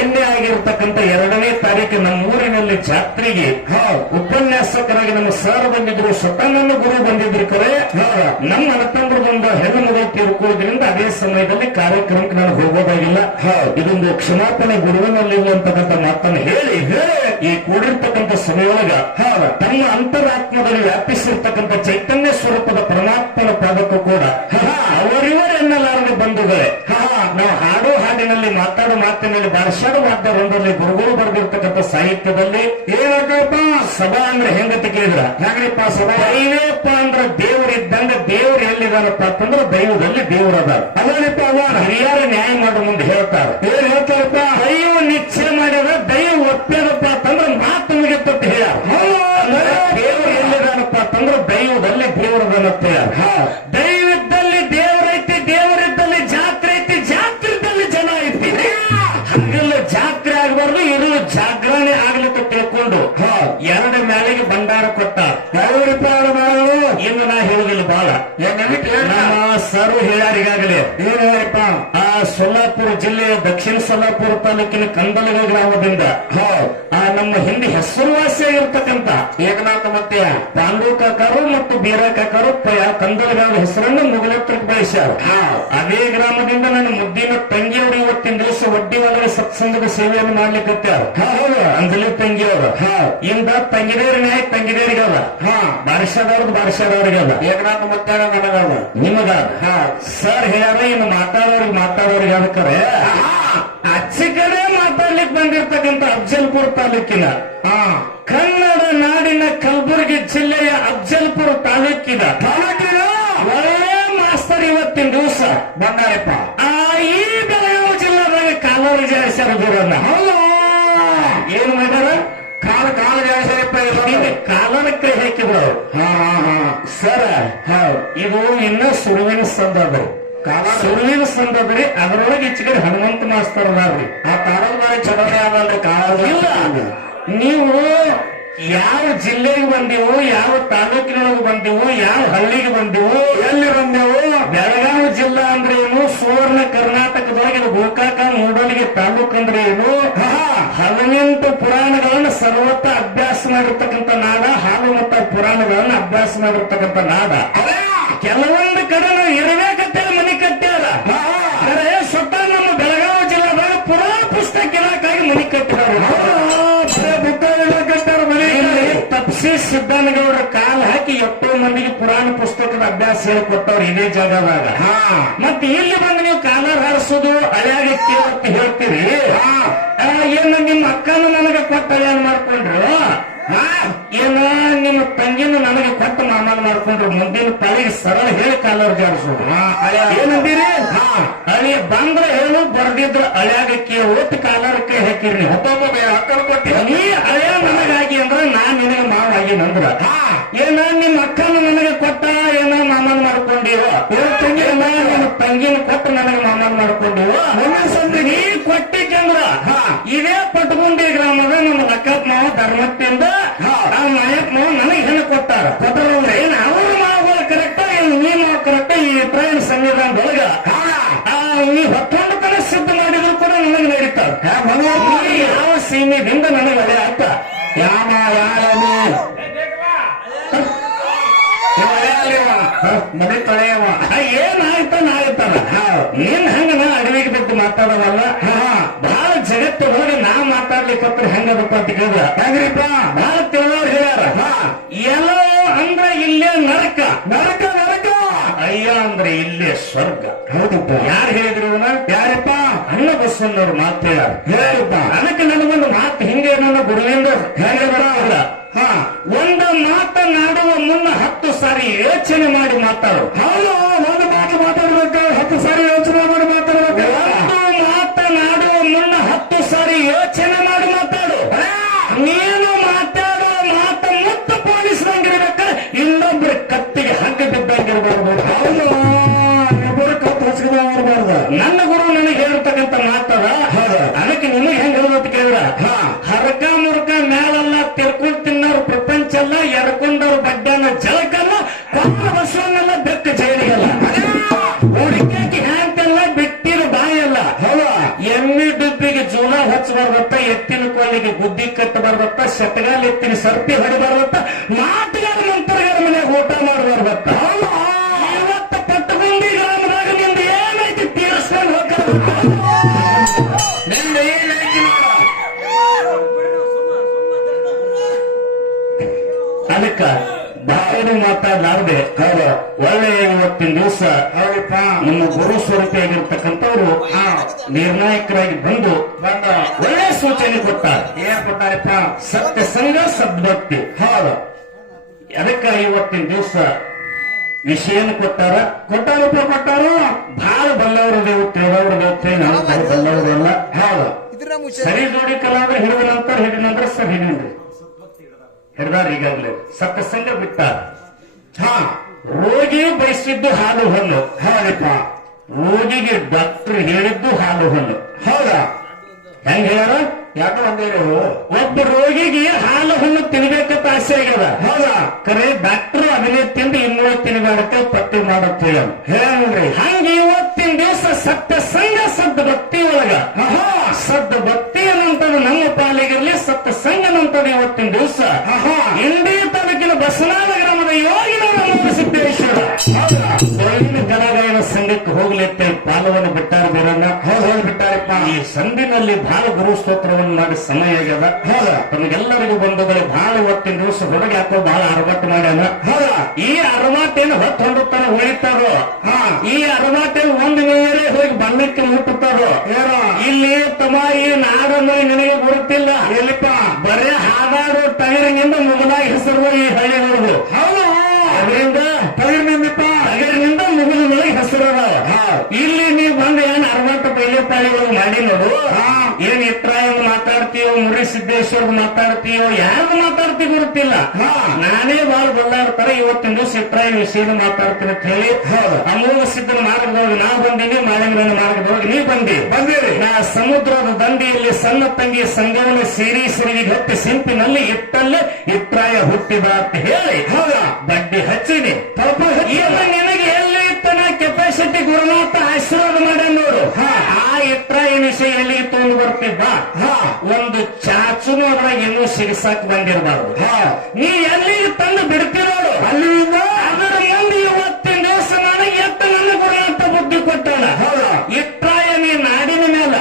ಎಣ್ಣೆ ಆಗಿರ್ತಕ್ಕಂಥ 2ನೇ ತಾರೀಕು ನಮ್ಮ ಊರಿನಲ್ಲಿ ಜಾತ್ರೆಗೆ ಉಪನ್ಯಾಸಕರಾಗಿ ನಮ್ಮ ಸರ್ ಬಂದಿದ್ರು ಸ್ವತಃ ನನ್ನ ಗುರು ಬಂದಿದ್ರು ಕರೆ ನಮ್ಮ ಅಣ್ಣತಂದ್ರು ಬಂದ ಹೆಣ್ಣು ಮಗಳು ತೀರ್ಕೊಳ್ಳೋದ್ರಿಂದ ಅದೇ ಸಮಯದಲ್ಲಿ ಕಾರ್ಯಕ್ರಮಕ್ಕೆ ನಾನು ಹೋಗೋದಾಗಿಲ್ಲ ಇದೊಂದು ಕ್ಷಮಾಪಣೆ ಗುರುವಿನಲ್ಲಿ ಅಂತಕ್ಕಂಥ ಮಾತನ್ನು ಹೇಳಿ ಈ ಕೂಡಿರ್ತಕ್ಕಂಥ ಸಮಯೊಳಗ ತಮ್ಮ ಅಂತರಾತ್ಮದಲ್ಲಿ ವ್ಯಾಪಿಸಿರ್ತಕ್ಕಂಥ ಚೈತನ್ಯ ಸ್ವರೂಪದ ಪರಮಾತ್ಮನ ಪಾದಕ್ಕೂ ಕೂಡ ಅವರಿವರೆನ್ನಲಾರದೆ ಬಂಧುಗಳೇ ನಾವು ಹಾಡೋ ಹಾಡಿನಲ್ಲಿ ಮಾತಾಡೋ ಮಾತಿನಲ್ಲಿ ಭಾಷಾಡು ಮಾತಾಡೋದ್ರಲ್ಲಿ ಗುರುಗಳು ಬರೆದಿರ್ತಕ್ಕಂಥ ಸಾಹಿತ್ಯದಲ್ಲಿ ಏನಪ್ಪ ಸಭಾ ಅಂದ್ರೆ ಹೆಂಗತಿ ಕೇಳಿದ್ರ ಹೆಂಗ್ರಿಪ್ಪ ಸಭಾ ದೈವೇಪ್ಪ ಅಂದ್ರ ದೇವರಿದ್ದಂಗ ದೇವ್ರು ಎಲ್ಲಿದಾನಪ್ಪ ಅಂತಂದ್ರೆ ದೈವದಲ್ಲಿ ದೇವರದ ಅದರಿಪ್ಪ ಹಿರಿಯರ ನ್ಯಾಯ ಮಾಡೋ ಮುಂದೆ ಹೇಳ್ತಾರೆ ಏನ್ ಹೇಳ್ತಾರಪ್ಪ ದೈವ ನಿಶ್ಚಯ ಮಾಡ್ಯಾರ ದೈವ ಒಪ್ಪೇದಪ್ಪ ಅಂತಂದ್ರೆ ಮಾತು ಮುಗಿತಂತ ಹೇಳ ದೇವರು ಎಲ್ಲಿದಾನಪ್ಪ ಅಂತಂದ್ರೆ ದೈವದಲ್ಲಿ ದೇವರದನಂತ ದೈವದಲ್ಲಿ ದೇವರೈತಿ ದೇವರಿದ್ದಲ್ಲಿ ಜಾತ್ರೆ ಐತಿ ಜಾತ್ರೆದಲ್ಲಿ ಜನ ಐತಿ ಹಂಗೆಲ್ಲ ಜಾತ್ರೆ ಆಗಬಾರ್ದು ಇರು ಜಾಗರಣೆ ಆಗ್ಲಿಕ್ಕೆ ತಿಳ್ಕೊಂಡು 2 ಮೇಳೆಗೆ ಭಂಡಾರ ಕೊಟ್ಟ ಇನ್ನು ನಾ ಹೇಳುದಿಲ್ಲ ಬಹಳ ನಮ್ಮ ಸರು ಹೇಳ್ಯಾರಿಗಾಗಲೇ ಏನ್ ಹೇಳಿಪ್ಪ ಆ ಸೊಲ್ಲಾಪುರ ಜಿಲ್ಲೆಯ ದಕ್ಷಿಣ ಸೊಲ್ಲಾಪುರ ತಾಲೂಕಿನ ಕಂದಲಗ ಗ್ರಾಮದಿಂದ ಆ ನಮ್ಮ ಹಿಂದೆ ಹೆಸರುವಾಸಿಯಾಗಿರ್ತಕ್ಕಂಥ ಏಕನಾಥ ಮತ್ತೆ ಪಾಂಡು ಕಾಕರು ಮತ್ತು ಬೀರ ಕಾಕರು ಕಂದಲಗಾದ ಹೆಸರನ್ನು ಮುಗಲತ್ರಕ್ಕೆ ಬಳಸ್ಯಾರ. ಅದೇ ಗ್ರಾಮದಿಂದ ನನ್ನ ಮುದ್ದಿನ ತಂಗಿಯವರು ಇವತ್ತಿನ ದಿವಸ ಒಡ್ಡಿ ಒಳಗೆ ಸತ್ಸಂಗದ ಸೇವೆಯನ್ನು ಮಾಡ್ಲಿಕ್ಕೆ ಅಂಜಲಿ ತಂಗಿಯವರು ಇಂದ ತಂಗಿದೇರಿ ನ್ಯಾಯ ತಂಗಿದೇರಿಗದ ಬಾರಿಸದವ್ರದ್ದು ಏಕನಾಥ ಮತ್ತೆ ನನಗವ ನಿಮಗ ಸರ್ ಹೇಳ್ಯಾರ ಇನ್ನು ಮಾತಾಡೋರಿಗೆ ಅದಕ್ಕರೆ ಅಚ್ಚಿ ಕಡೆ ಮಾತಾಡ್ಲಿಕ್ಕೆ ಬಂದಿರ್ತಕ್ಕಂಥ ಅಫ್ಜಲ್ಪುರ ತಾಲೂಕಿನ ಕನ್ನಡ ನಾಡಿನ ಕಲಬುರಗಿ ಜಿಲ್ಲೆಯ ಅಫ್ಜಲ್ಪುರ ತಾಲೂಕಿನ ಒಳ್ಳೆ ಮಾಸ್ತರ್ ಇವತ್ತಿನ ದಿವಸ ಬಂದಾರಪ್ಪ. ಈ ಬೆಳಗಾವಿ ಜಿಲ್ಲಾದಾಗ ಕಾಲೂರು ಜಾರಿಸ್ಯಾರ ಗುರುವನ್ನ. ಏನ್ ಮಾಡ್ಯಾರ? ಕಾಲ ಜಾಸ್ತಿಯಪ್ಪ ಕಾಲನ ಕೈ ಹಾಕಿದ್ರು. ಸರ ಇದು ಇನ್ನ ಸುರುವಿನ ಸಂದರ್ಭ ಸುರುವಿನ ಸಂದರ್ಭ ಅದರೊಳಗೆ ಈಚೆಗಡೆ ಹನುಮಂತ ಮಾಸ್ತರ್ ಅದಾರ್ರಿ. ಆ ಕಾಲದ ಬಾರಿ ಚಲೋನೆ ಆಗಲ್ರಿ ಕಾಲ ಇಲ್ಲ ನೀವು ಯಾವ ಜಿಲ್ಲೆಗೆ ಬಂದೆವು, ಯಾವ ತಾಲೂಕಿನೊಳಗೆ ಬಂದೆವು, ಯಾವ ಹಳ್ಳಿಗೆ ಬಂದೆವು, ಎಲ್ಲಿ ಬಂದೆವು? ಬೆಳಗಾವಿ ಜಿಲ್ಲಾ ಅಂದ್ರೆ ಏನು, ಸುವರ್ಣ ಕರ್ನಾಟಕದೊಳಗೆ ಇದು ಗೋಕಾಕ ಮೂಡಲಿಗೆ ತಾಲೂಕು ಅಂದ್ರೆ ಏನು, 18 ಪುರಾಣಗಳನ್ನ ಸರ್ವತ್ತ ಅಭ್ಯಾಸ ಮಾಡಿರ್ತಕ್ಕಂಥ ನಾಡ, ಹಾಲು ಮತ್ತು ಪುರಾಣಗಳನ್ನ ಅಭ್ಯಾಸ ಮಾಡಿರ್ತಕ್ಕಂಥ ನಾಡ. ಕೆಲವೊಂದು ಕಡೆ ನಾವು ಇರಬೇಕಂತೇಳಿ ಮನೆ ಕಟ್ಟ್ಯಾರ. ಸ್ವತಃ ನಮ್ಮ ಬೆಳಗಾವಿ ಜಿಲ್ಲಾದಾಗ ಪುರಾಣ ಪುಸ್ತಕ ಇಲಾಖೆಯಾಗಿ ಮನೆ ಕಟ್ಟಿದ್ದಾರೆ. ತಪ್ಸಿ ಸಿದ್ದನಗೌಡರ ಕಾಲ ಹಾಕಿ ಎಷ್ಟೋ ಮಂದಿಗೆ ಪುರಾಣ ಪುಸ್ತಕದ ಅಭ್ಯಾಸ ಹೇಳಿಕೊಟ್ಟವ್ರು ಇದೇ ಜಾಗದಾಗ. ಮತ್ತೆ ಇಲ್ಲಿ ಬಂದು ನೀವು ಕಾಲರ್ ಹಾರಿಸೋದು ಅಳ್ಯಾಗ ಅಂತ ಹೇಳ್ತೀರಿ. ಏನ ನಿಮ್ಮ ಅಕ್ಕನ ನನಗೆ ಕೊಟ್ಟ ಏನ್ ಮಾಡ್ಕೊಂಡ್ರು, ಏನ ನಿಮ್ಮ ತಂಗಿನ ನನಗೆ ಕೊಟ್ಟು ಮಾಮನ ಮಾಡ್ಕೊಂಡ್ರು, ಮುಂದಿನ ಪಾಳಿಗೆ ಸರಳ ಹೇಳಿ ಕಾಲರ್ ಜಾರಿಸೋದು ಏನಂತೀರಿ? ಅಳಿಯ ಬಂದ್ರೆ ಹೇಳು, ಬರ್ದಿದ್ರ ಅಳ್ಯಾಗಕ್ಕೆ ಒಟ್ಟು ಕಾಲರಕ್ಕೆ ಹಾಕಿರಿ. ಒಬ್ಬೊಬ್ಬ ಅಕ್ಕನ ಕೊಟ್ಟಿ ನೀ ಅಳಿಯ ನನಗಾಗಿ ಅಂದ್ರೆ ನಾನ್ ನಿನಗೆ ಮಾವ ಆಗಿನಂದ್ರ ಏನ ನಿಮ್ಮ ಅಕ್ಕನ ನನಗೆ ಕೊಟ್ಟ ಏನ ಮಾಮನ ಮಾಡ್ಕೊಂಡಿವ, ನಿಮ್ಮ ತಂಗಿನ ಕೊಟ್ಟು ನನಗೆ ಮಾಮನ ಮಾಡ್ಕೊಂಡಿವ. ನೀ ಕೊಟ್ಟಿದ್ದಂದ್ರ ಇದೇ ಪಟ್ಗುಂಡಿ ಗ್ರಾಮದ ನಮ್ಮ ಲಕ್ಕಪ್ಪ ಮಾವ ಧರ್ಮತ್ತಿಂದ ಆ ಮಾಯಪ್ಪ ಮಾವ ನನಗೆ ಹೆಣ್ಣು ಕೊಟ್ಟಾರ. ಕೊಟ್ಟರಂದ್ರೆ ಏನ್ ಅವ್ರ ಮಾವುಗಳು ಕರೆಕ್ಟ, ಏನ್ ನೀ ಮಾವು ಕರೆಕ್ಟ? ಈ ಟ್ರೈನ್ ಸಂವಿಧಾನದೊಳಗ ನೀ ಹೊತ್ತೊಂದು ತರ ಸಿದ್ಧ ಮಾಡಿದ್ರು ಕೂಡ ನನಗೆ ನಡೀತಾರ. ಯಾವ ಸೀಮೆದಿಂದ ನನಗೆ ಒಳ್ಳೆ ಆಯ್ತ ಮನೆ ತೊಳೆಯವ ಏನಾಯ್ತ ನಾಯ್ತಾನ. ನೀನ್ ಹಂಗ ನಾ ಅಡವಿಗೆ ಬಿದ್ದು ಮಾತಾಡೋದಲ್ಲ. ಬಹಳ ಜಗತ್ತು ನೋಡಿ ನಾ ಮಾತಾಡ್ಲಿಕ್ಕೆ ಹೆಂಗದಪ್ಪ ಅಂತ ಕೇಳಿದ್ರ ಹೆಂಗ್ರಿಪ್ಪ ಬಹಳ ತಿಳಿದವ್ರು ಹೇಳ್ಯಾರ. ಎಲ್ಲೋ ಅಂದ್ರೆ ಇಲ್ಲೇ ನರಕ, ನರಕ ನರಕ, ಅಯ್ಯ ಅಂದ್ರೆ ಇಲ್ಲೇ ಸ್ವರ್ಗ. ಹೌದಪ್ಪ. ಯಾರು ಹೇಳಿದ್ರು ಇವನ? ಯಾರಪ್ಪ? ಅನ್ನ ಬಸ್ಸನ್ನವ್ರು ಮಾತು ಹೇಳ್ಯಾರ. ಹೇಳಪ್ಪ. ಅದಕ್ಕೆ ನನಗೊಂದು ಮಾತು ಹಿಂಗೆ ನನ್ನ ಗುರುವಿಂದ ಹೇಗೆ ಬರೋಲ್ಲ. ಒಂದು ಮಾತನಾಡುವ ಮುನ್ನ 10 ಸಾರಿ ಯೋಚನೆ ಮಾಡಿ ಮಾತಾಡು. ಹೌದು, ಒಂದು ಮಾತು ಮಾತಾಡ್ಬೇಕು, 10 ಸಾರಿ ಯೋಚನೆ ಮಾಡಿ ಮಾತಾಡ್ಬೇಕು. ಒಂದು ಮಾತನಾಡುವ ಮುನ್ನ 10 ಸಾರಿ ಯೋಚನೆ ಮಾಡಿ ಮಾತಾಡು. ನೀನು ಮಾತಾಡೋ ಮಾತು ಮುತ್ತು ಪೊಲೀಸ್ದಂಗಿರ್ಬೇಕ, ಇನ್ನೊಬ್ರ ಕತ್ತಿಗೆ ಹಗ್ಗ ಬಿದ್ದಂಗಿರ್ಬಾರ್ದು. ಹೌದು, ಇಬ್ಬರು ಕತ್ತು ಹಚ್ಕೊಂಡ್ಬಾರ್ದು. ನನ್ನ ಗುರು ನನಗೆ ಹೇಳಿರ್ತಕ್ಕಂಥ ಮಾತದ. ಅದಕ್ಕೆ ನಿಮಗೆ ಹೆಂಗ್ ಹೇಳೋದು ಕೇಳಿದ್ರ, ಹರಕ ಮುರುಕ ಮ್ಯಾಲೆಲ್ಲ ತಿರ್ಕೊಂಡು ತಿನ್ನೋರು ಪ್ರಪಂಚ ಎಲ್ಲ, ಎರ್ಕೊಂಡವ್ರು ಬಡ್ಡನ ಜಲಕಲ್ಲ, ಕೊಟ್ಟ ಬಸವನ್ನೆಲ್ಲ ಬೆಕ್ಕ ಜೈಲಿಗಲ್ಲ, ಹುಡುಕಾಕಿ ಹ್ಯಾಂತೆಲ್ಲ ಬಿಟ್ಟಿರ ಬಾಯಲ್ಲ. ಎಮ್ಮೆ ಡುಬ್ಬಿಗೆ ಜೂಲ ಹಚ್ಚಬಾರ್ದತ್ತ, ಎತ್ತಿನ ಕೋಲಿಗೆ ಗುದ್ದಿ ಕಟ್ಟಬಾರ್ದತ್ತ, ಶತಗಾಲ ಎತ್ತಿನ ಸರ್ಪಿ ಹೊಡಿಬಾರ್ದತ್ತ, ಮಾತುಗಾರ ಮಂತ್ರಗಾರ ಮನೆಯಾಗ ಊಟ ಮಾಡಬಾರ್ದತ್ತ. ಇವತ್ತು ಪಟ್ಟಗುಂಡಿ ಗ್ರಾಮದಾಗ ನಿಂದ ಏನೈತಿ ತೀರಿಸ್ಕೊಂಡು ಹೋಗ್ತಾರೆ. ನಿಂದ ಏನೈತಿ ನೋಡ. ಅದಕ್ಕ ಬಾಯಿನ ಮಾತಾಡಲಾರ್ದೆ ಒಳ್ಳೆ ಇವತ್ತಿನ ದಿವಸ ನಮ್ಮ ಗುರು ಸ್ವರೂಪಿಯಾಗಿರ್ತಕ್ಕಂಥವ್ರು ನಿರ್ಣಾಯಕರಾಗಿ ಬಂದು ಒಳ್ಳೆ ಸೂಚನೆ ಕೊಟ್ಟಾರ. ಏನ್ ಕೊಟ್ಟಾರಪ್ಪ? ಸತ್ಯ ಸಂಘ ಸದ್ಭಕ್ತಿ. ಹೌದು, ಅದಕ್ಕೆ ಇವತ್ತಿನ ದಿವಸ ವಿಷಯನ ಕೊಟ್ಟಾರಪ್ಪ. ಕೊಟ್ಟಾರು ಬಹಳ ಬಲ್ಲವರು ದೇವು, ತಿಳಿದವರು ದೇವತೆ, ನಾವು ಬಲ್ಲವರೆಲ್ಲ. ಹೌದು, ಸರಿ ಜೋಡಿ ಕಲಾವಿದ್ರೆ ಹಿಡಿದ ನಂತರ ಸರ್ ಹಿಡಿದ್ರಿ ಹಿಡ್ದಾರ. ಈಗಾಗಲೇ ಸತ್ಸಂಗ ಬಿಟ್ಟಾರ. ರೋಗಿ ಬಯಸಿದ್ದು ಹಾಲು ಹಣ್ಣು. ಹೌದಪ್ಪ. ರೋಗಿಗೆ ಡಾಕ್ಟರ್ ಹೇಳಿದ್ದು ಹಾಲು ಹಣ್ಣು. ಹೌದಾ? ಹೆಂಗ ಹೇಳ್ಯಾರ? ಯಾಕೆ ಬಂದಿರು? ಒಬ್ಬ ರೋಗಿಗೆ ಹಾಲು ಹಣ್ಣು ತಿನ್ಬೇಕಂತ ಆಸೆ ಆಗ್ಯದ. ಹೌದಾ? ಕರೆ ಡಾಕ್ಟರ್ ಅದನ್ನೇ ತಿಂದು ಇನ್ನೂ ತಿನ್ಬೇಡಕ್ಕೆ ಪಟ್ಟಿ ಮಾಡತ್ತೇಳಿ ಹೇಳ್ರಿ. ಹಂಗ ಇವತ್ತಿನ ದಿವಸ ಸತ್ಯ ಸಂಘ ಸದ್ದ ಭಕ್ತಿ ಒಳಗ ಬರ್ತದೆ ಇವತ್ತಿನ ದಿವಸ. ಇಂಡಿ ತಾಲೂಕಿನ ಬಸನಾಳ ಗ್ರಾಮದ ಯೋಗಿನ ಸಿದ್ದೇಶ್ವರ ಸೊಳ್ಳಿನ ಕಲಾಗಾಯನ ಸಂಘಕ್ಕೆ ಹೋಗ್ಲಿಕ್ಕೆ ಪಾಲವನ್ನು ಬಿಟ್ಟಾರ ಬೇರನ್ನ ಬಿಟ್ಟಾರಪ್ಪ. ಈ ಸಂಧಿನಲ್ಲಿ ಬಹಳ ಗುರು ಸ್ತೋತ್ರವನ್ನು ಮಾಡಿ ಸಮಯ ಆಗ್ಯದ. ತಮಗೆಲ್ಲರಿಗೂ ಬಂಧುಗಳು ಬಹಳ ಇವತ್ತಿನ ದಿವಸ ಹೊರಗೆ ಹಾಕೋ ಬಹಳ ಅರಬಟ್ಟು ಮಾಡ್ಯಾನ. ಈ ಅರಮಾಟೇನು ಹೊತ್ತು ಹೊಂದುತ್ತಾನ ಉಳಿತಾರೋ, ಈ ಅರಮಾಟೇನು ಒಂದು ಮೇಲೆ ಹೋಗಿ ಬಣ್ಣಕ್ಕೆ ಮುಟ್ಟುತ್ತಾರೋ. ಇಲ್ಲಿ ತಮ್ಮ ಈ ನಾಡನ್ನು ನಿನಗೆ ಗುರುತಿಲ್ಲ ಎಲ್ಲಿಪ್ಪ, ಬರೇ ಹಾದಾಡು ಟಗರಿನಿಂದ ಮುಗಲಾಗಿ ಹೆಸರು ಈ ಹಳ್ಳಿಗಳದು. ಅದರಿಂದ ಟಗರಿನಿಂದ ಮುಗಿಲೊಳಗೆ ಹೆಸರು ಇಲ್ಲಿ ನೀವು ಬಂದು ಏನ್ 60 ಪೈಲೆ ಪಾಳಿಗಳು ಮಾಡಿ ನೋಡು. ಏನ್ ಇತ್ರಾಯನ್ ಮಾತಾಡ್ತೀಯೋ, ಮುರಿ ಸಿದ್ದೇಶ್ವರ ಮಾತಾಡ್ತೀಯೋ, ಯಾರು ಮಾತಾಡ್ತೀವಿ ಗೊತ್ತಿಲ್ಲ. ನಾನೇ ಬಹಳ ಬಲ್ಲಾಡ್ತಾರೆ ಇವತ್ತಿನ ದಿವಸ ಇತ್ರಾಯನ್ ವಿಷಯನ ಮಾತಾಡ್ತೀನಿ ಅಂತ ಹೇಳಿ ಅಮೋಘ ಸಿದ್ಧನ ಮಾರ್ಗದೊಳಗೆ ನಾ ಬಂದೀನಿ, ಮಾಳಿಂಗನ ಮಾರ್ಗದೊಳಗೆ ನೀ ಬಂದಿರಿ. ನಾ ಸಮುದ್ರದ ದಂಡಿಯಲ್ಲಿ ಸಣ್ಣ ತಂಗಿ ಸಂಗಮನ ಸಿರಿ ಸಿರಿಗಿ ಗಟ್ಟಿ ಸಿಂಪಿನಲ್ಲಿ ಇಟ್ಟಲ್ಲೇ ಇತ್ರಾಯ ಹುಟ್ಟಿದ ಅಂತ ಹೇಳಿ ಬಡ್ಡಿ ಹಚ್ಚಿನಿ. ನಿನಗೆ ಎಲ್ಲಿ ಇತ್ತನ ಕೆಪಾಸಿಟಿ ಗುರುನಾಥ ಆಶೀರ್ವಾದ ಮಾಡ ನೋಡು. ಆ ಇತ್ರಾಯ ವಿಷಯ ಎಲ್ಲಿ ತಗೊಂಡು ಬರ್ತಿದ್ದ ಒಂದು ಚಾಚುನು ಅದ್ರಾಗ ಇನ್ನೂ ಸಿಗಸಾಕ್ ಬಂದಿರಬಾರ್ದು. ನೀ ಎಲ್ಲಿಗೆ ತಂದು ಬಿಡ್ತಿರೋಡು ಅಲ್ಲಿಂದ ಅದರ ಮುಂದೆ ಇವತ್ತಿನ ದಿವಸ ನನಗೆ ಎತ್ತ ನನ್ನ ಗುರುನಾಥ ಬುದ್ಧಿ ಕೊಟ್ಟಾನ. ಇತ್ರಾಯ ನೀ ನಾಡಿನ ಮೇಲ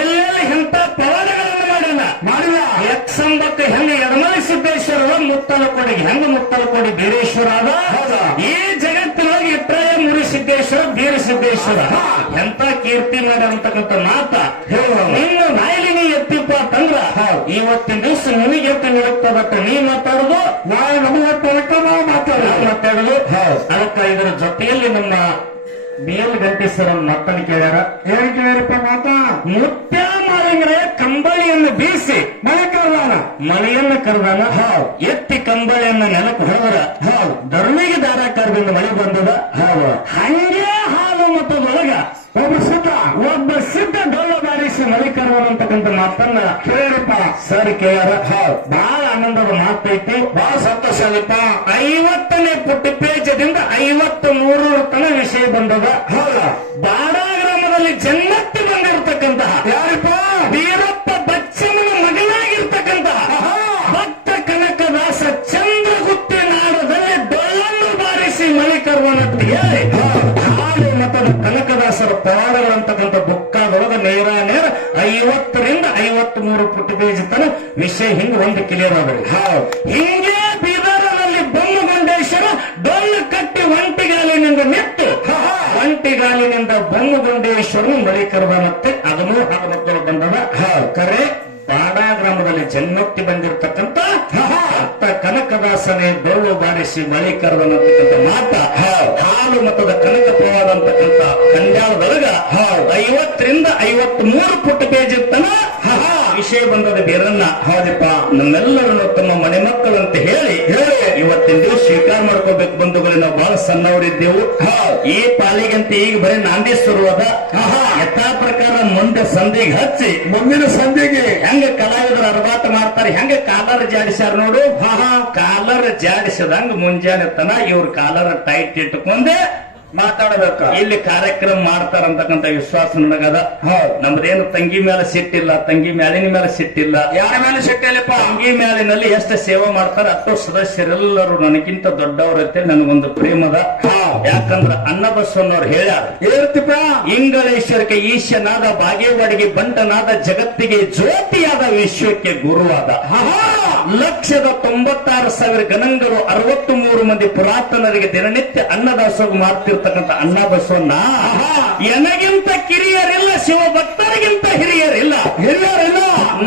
ಎಲ್ಲೆಲ್ಲಿ ಇಂಥ ಪವಾಡಗಳನ್ನು ಮಾಡಿದ ಎಕ್ಸಂಬಕ್ಕೆ ಹೆಂಗೆ ಯಡಮಲೆ ಸಿದ್ದೇಶ್ವರ ಮುತ್ತಲಕೋಡಿಗೆ ಹೆಂಗ ಮುತ್ತಲಕೋಡಿ ಬೀರೇಶ್ವರ ಅದ. ಈ ಜಗತ್ತಿನೊಳಗೆ ಇತ್ರಾಯ ಮುರಿ ಸಿದ್ದೇಶ್ವರ ಬೀರ ಸಿದ್ದೇಶ್ವರ ಎಂತ ಕೀರ್ತಿ ಮಾಡಿರ್ತಕ್ಕಂಥ ಮಾತ ನಿನ್ನ ನಾಯಿಲಿ ನೀ ಎತ್ತಿಪ್ಪ ಅಂತಂದ್ರ ಇವತ್ತಿನ ದಿವಸ ನಿನಗೆ ಎತ್ತಿ ನಿಡುತ್ತದತ್ತ ನೀ ಮಾತಾಡುದು, ನಾಳೆ ನಮಗೆ ಮಾತಾಡುದು. ಅದಕ್ಕ ಇದರ ಜೊತೆಯಲ್ಲಿ ನಮ್ಮ BL ಗಂಟೇಶ್ವರ ಮಾತನ್ನು ಕೇಳ್ಯಾರ. ಏನ್ ಕೇಳ್ಯಾರಪ್ಪ ಮಾತ? ಮುತ್ಯ ಮಾಲಿಂಗ್ರೆ ಕಂಬಳಿಯನ್ನು ಬೀಸಿ ಮಳೆಯನ್ನು ಕರೆದಾನ. ಎತ್ತಿ ಕಂಬಳಿಯನ್ನ ನೆಲಕ್ಕೆ ಹೊರದ್ರ ಧರ್ಮಿಗೆ ದಾರಾಕಾರದಿಂದ ಮಳೆ ಬಂದದ. ಹಂಗೆ ಹಾಲು ಮತದೊಳಗ ಒಬ್ಬ ಸಿದ್ಧ ಡೊಳ್ಳ ಬಾರಿಸಿ ಮಳೆ ಕರುವನು ಅಂತಕ್ಕಂಥ ಮಾತನ್ನ ಕೇಳಪ್ಪ ಸರ್ ಕೇಳ್ಯಾರ. ಬಹಳ ಆನಂದದ ಮಾತೈತಿ, ಬಹಳ ಸಂತೋಷ ಆಗಪ್ಪ. 50ನೇ ಪುಟ್ಟ ಪೇಜದಿಂದ 53 ತನ ವಿಷಯ ಬಂದದ. ಬಾಡ ಗ್ರಾಮದಲ್ಲಿ ಜನ್ಮತ್ತಿ ಬಂದಿರತಕ್ಕಂತಹ ಯಾರಪ್ಪ? ವೀರಪ್ಪ ಬಚ್ಚಮ್ಮನ ಮಗನಾಗಿರ್ತಕ್ಕಂತಹ ಭಕ್ತ ಕನಕದಾಸ ಚಂದ್ರಗುತ್ತಿ ನಾಡದಲ್ಲಿ ಡೊಳ್ಳನ್ನು ಬಾರಿಸಿ ಮಳೆ ಕರುವನಂತ ಹೇಳಿ ಹಾಲು ಮತದ ಕನಕದಾಸರ ಪವಾಡಗಳಂತಕ್ಕಂಥ ಬುಕ್ಕಾದೊಳಗ ನೇರ 50ರಿಂದ 53 ಪುಟ್ಟ ಪೇಜ್ ತನ ವಿಷಯ ಹಿಂಗ ಒಂದು ಕ್ಲಿಯರ್ ಆದ್ರಿ. ಹಿಂಗೆ ಬೀದರನಲ್ಲಿ ಬೊಮ್ಮಗೊಂಡೇಶ್ವರ ಡೊಳ್ಳು ಕಟ್ಟಿ ಒಂಟಿಗಾಲಿನಿಂದ ನಿಂತು ಒಂಟಿಗಾಲಿನಿಂದ ಬೊಮ್ಮಗೊಂಡೇಶ್ವರನು ಮಳೆ ಕರೆದನತ್ತೆ. ಅದನ್ನು ಹಾಲು ಬಂದದ. ಕರೆ ಬಾಡ ಗ್ರಾಮದಲ್ಲಿ ಜನ್ಮತ್ತಿ ಬಂದಿರತಕ್ಕಂಥ ಕನಕದಾಸನೇ ಡೊಳ್ಳು ಬಾರಿಸಿ ಮಳೆ ಕರೆದನಂತಕ್ಕಂಥ ಮಾತ ಹಾಲು ಮತದ ಕನಕ ಪ್ರವಾದ ಅಂತಕ್ಕಂಥ ಕಂಡ್ಯಾಳದೊಳಗ 50ರಿಂದ 53 ಪುಟ್ಟ ಪೇಜ್ ತನ ವಿಷಯ ಬಂದದ ಬೇರನ್ನ. ಹೌದಪ್ಪ, ನಮ್ಮೆಲ್ಲರನ್ನು ತಮ್ಮ ಮನೆ ಮಕ್ಕಳು ಅಂತ ಹೇಳಿ ಇವತ್ತಿನ ದಿವಸ ಸ್ವೀಕಾರ ಮಾಡ್ಕೋಬೇಕು. ಬಂಧುಗಳು ನಾವು ಬಹಳ ಸಣ್ಣವರಿದ್ದೆವು. ಈ ಪಾಲಿಗಂತ ಈಗ ಬರೀ ನಾಂದೇಶ್ವರವಾದ ಯಥಾ ಪ್ರಕಾರ ಮುಂದೆ ಸಂಧಿಗೆ ಹಚ್ಚಿ ಮುಂದಿನ ಸಂಧಿಗೆ ಹೆಂಗ ಕಲಾವಿದರು ಅರಬಾಟ ಮಾಡ್ತಾರೆ, ಹೆಂಗ ಕಾಲರ್ ಜಾಡಿಸ್ಯಾರ ನೋಡು. ಕಾಲರ್ ಜಾಡಿಸದಂಗ ಮುಂಜಾನೆ ತನ ಇವ್ರ ಕಾಲರ್ ಟೈಟ್ ಇಟ್ಟುಕೊಂಡೆ ಮಾತಾಡಬೇಕ. ಇಲ್ಲಿ ಕಾರ್ಯಕ್ರಮ ಮಾಡ್ತಾರಂತಕ್ಕಂಥ ವಿಶ್ವಾಸ ನನಗದ. ನಮ್ದೇನು ತಂಗಿ ಮೇಲೆ ಸಿಟ್ಟಿಲ್ಲ, ತಂಗಿ ಮ್ಯಾಲಿನ ಮೇಲೆ ಸಿಟ್ಟಿಲ್ಲ, ಯಾರ ಮೇಲೆ ಸಿಟ್ಟಿಲ್ಲಪ್ಪ. ತಂಗಿ ಮ್ಯಾಲಿನಲ್ಲಿ ಎಷ್ಟು ಸೇವೆ ಮಾಡ್ತಾರ ಅಷ್ಟು ಸದಸ್ಯರೆಲ್ಲರೂ ನನಗಿಂತ ದೊಡ್ಡವ್ರ ಅಂತೇಳಿ ನನಗೊಂದು ಪ್ರೇಮದ. ಯಾಕಂದ್ರ ಅನ್ನಬಸವನವ್ರು ಹೇಳ್ಯಾರ, ಇಂಗಳೇಶ್ವರಕ್ಕೆ ಈಶನಾದ, ಬಾಗೇವಾಡಿಗೆ ಬಂಟನಾದ, ಜಗತ್ತಿಗೆ ಜ್ಯೋತಿಯಾದ, ವಿಶ್ವಕ್ಕೆ ಗುರುವಾದ. 1,96,000 ಗಣಂಗರು 63 ಮಂದಿ ಪುರಾತನರಿಗೆ ದಿನನಿತ್ಯ ಅನ್ನದಾಸೋಗ ಮಾಡ್ತಿರ್ತಕ್ಕಂಥ ಅಣ್ಣ ಬಸವಣ್ಣ ಎನಗಿಂತ ಕಿರಿಯರಿಲ್ಲ, ಶಿವಭಕ್ತರಿಗಿಂತ ಹಿರಿಯರಿಲ್ಲ.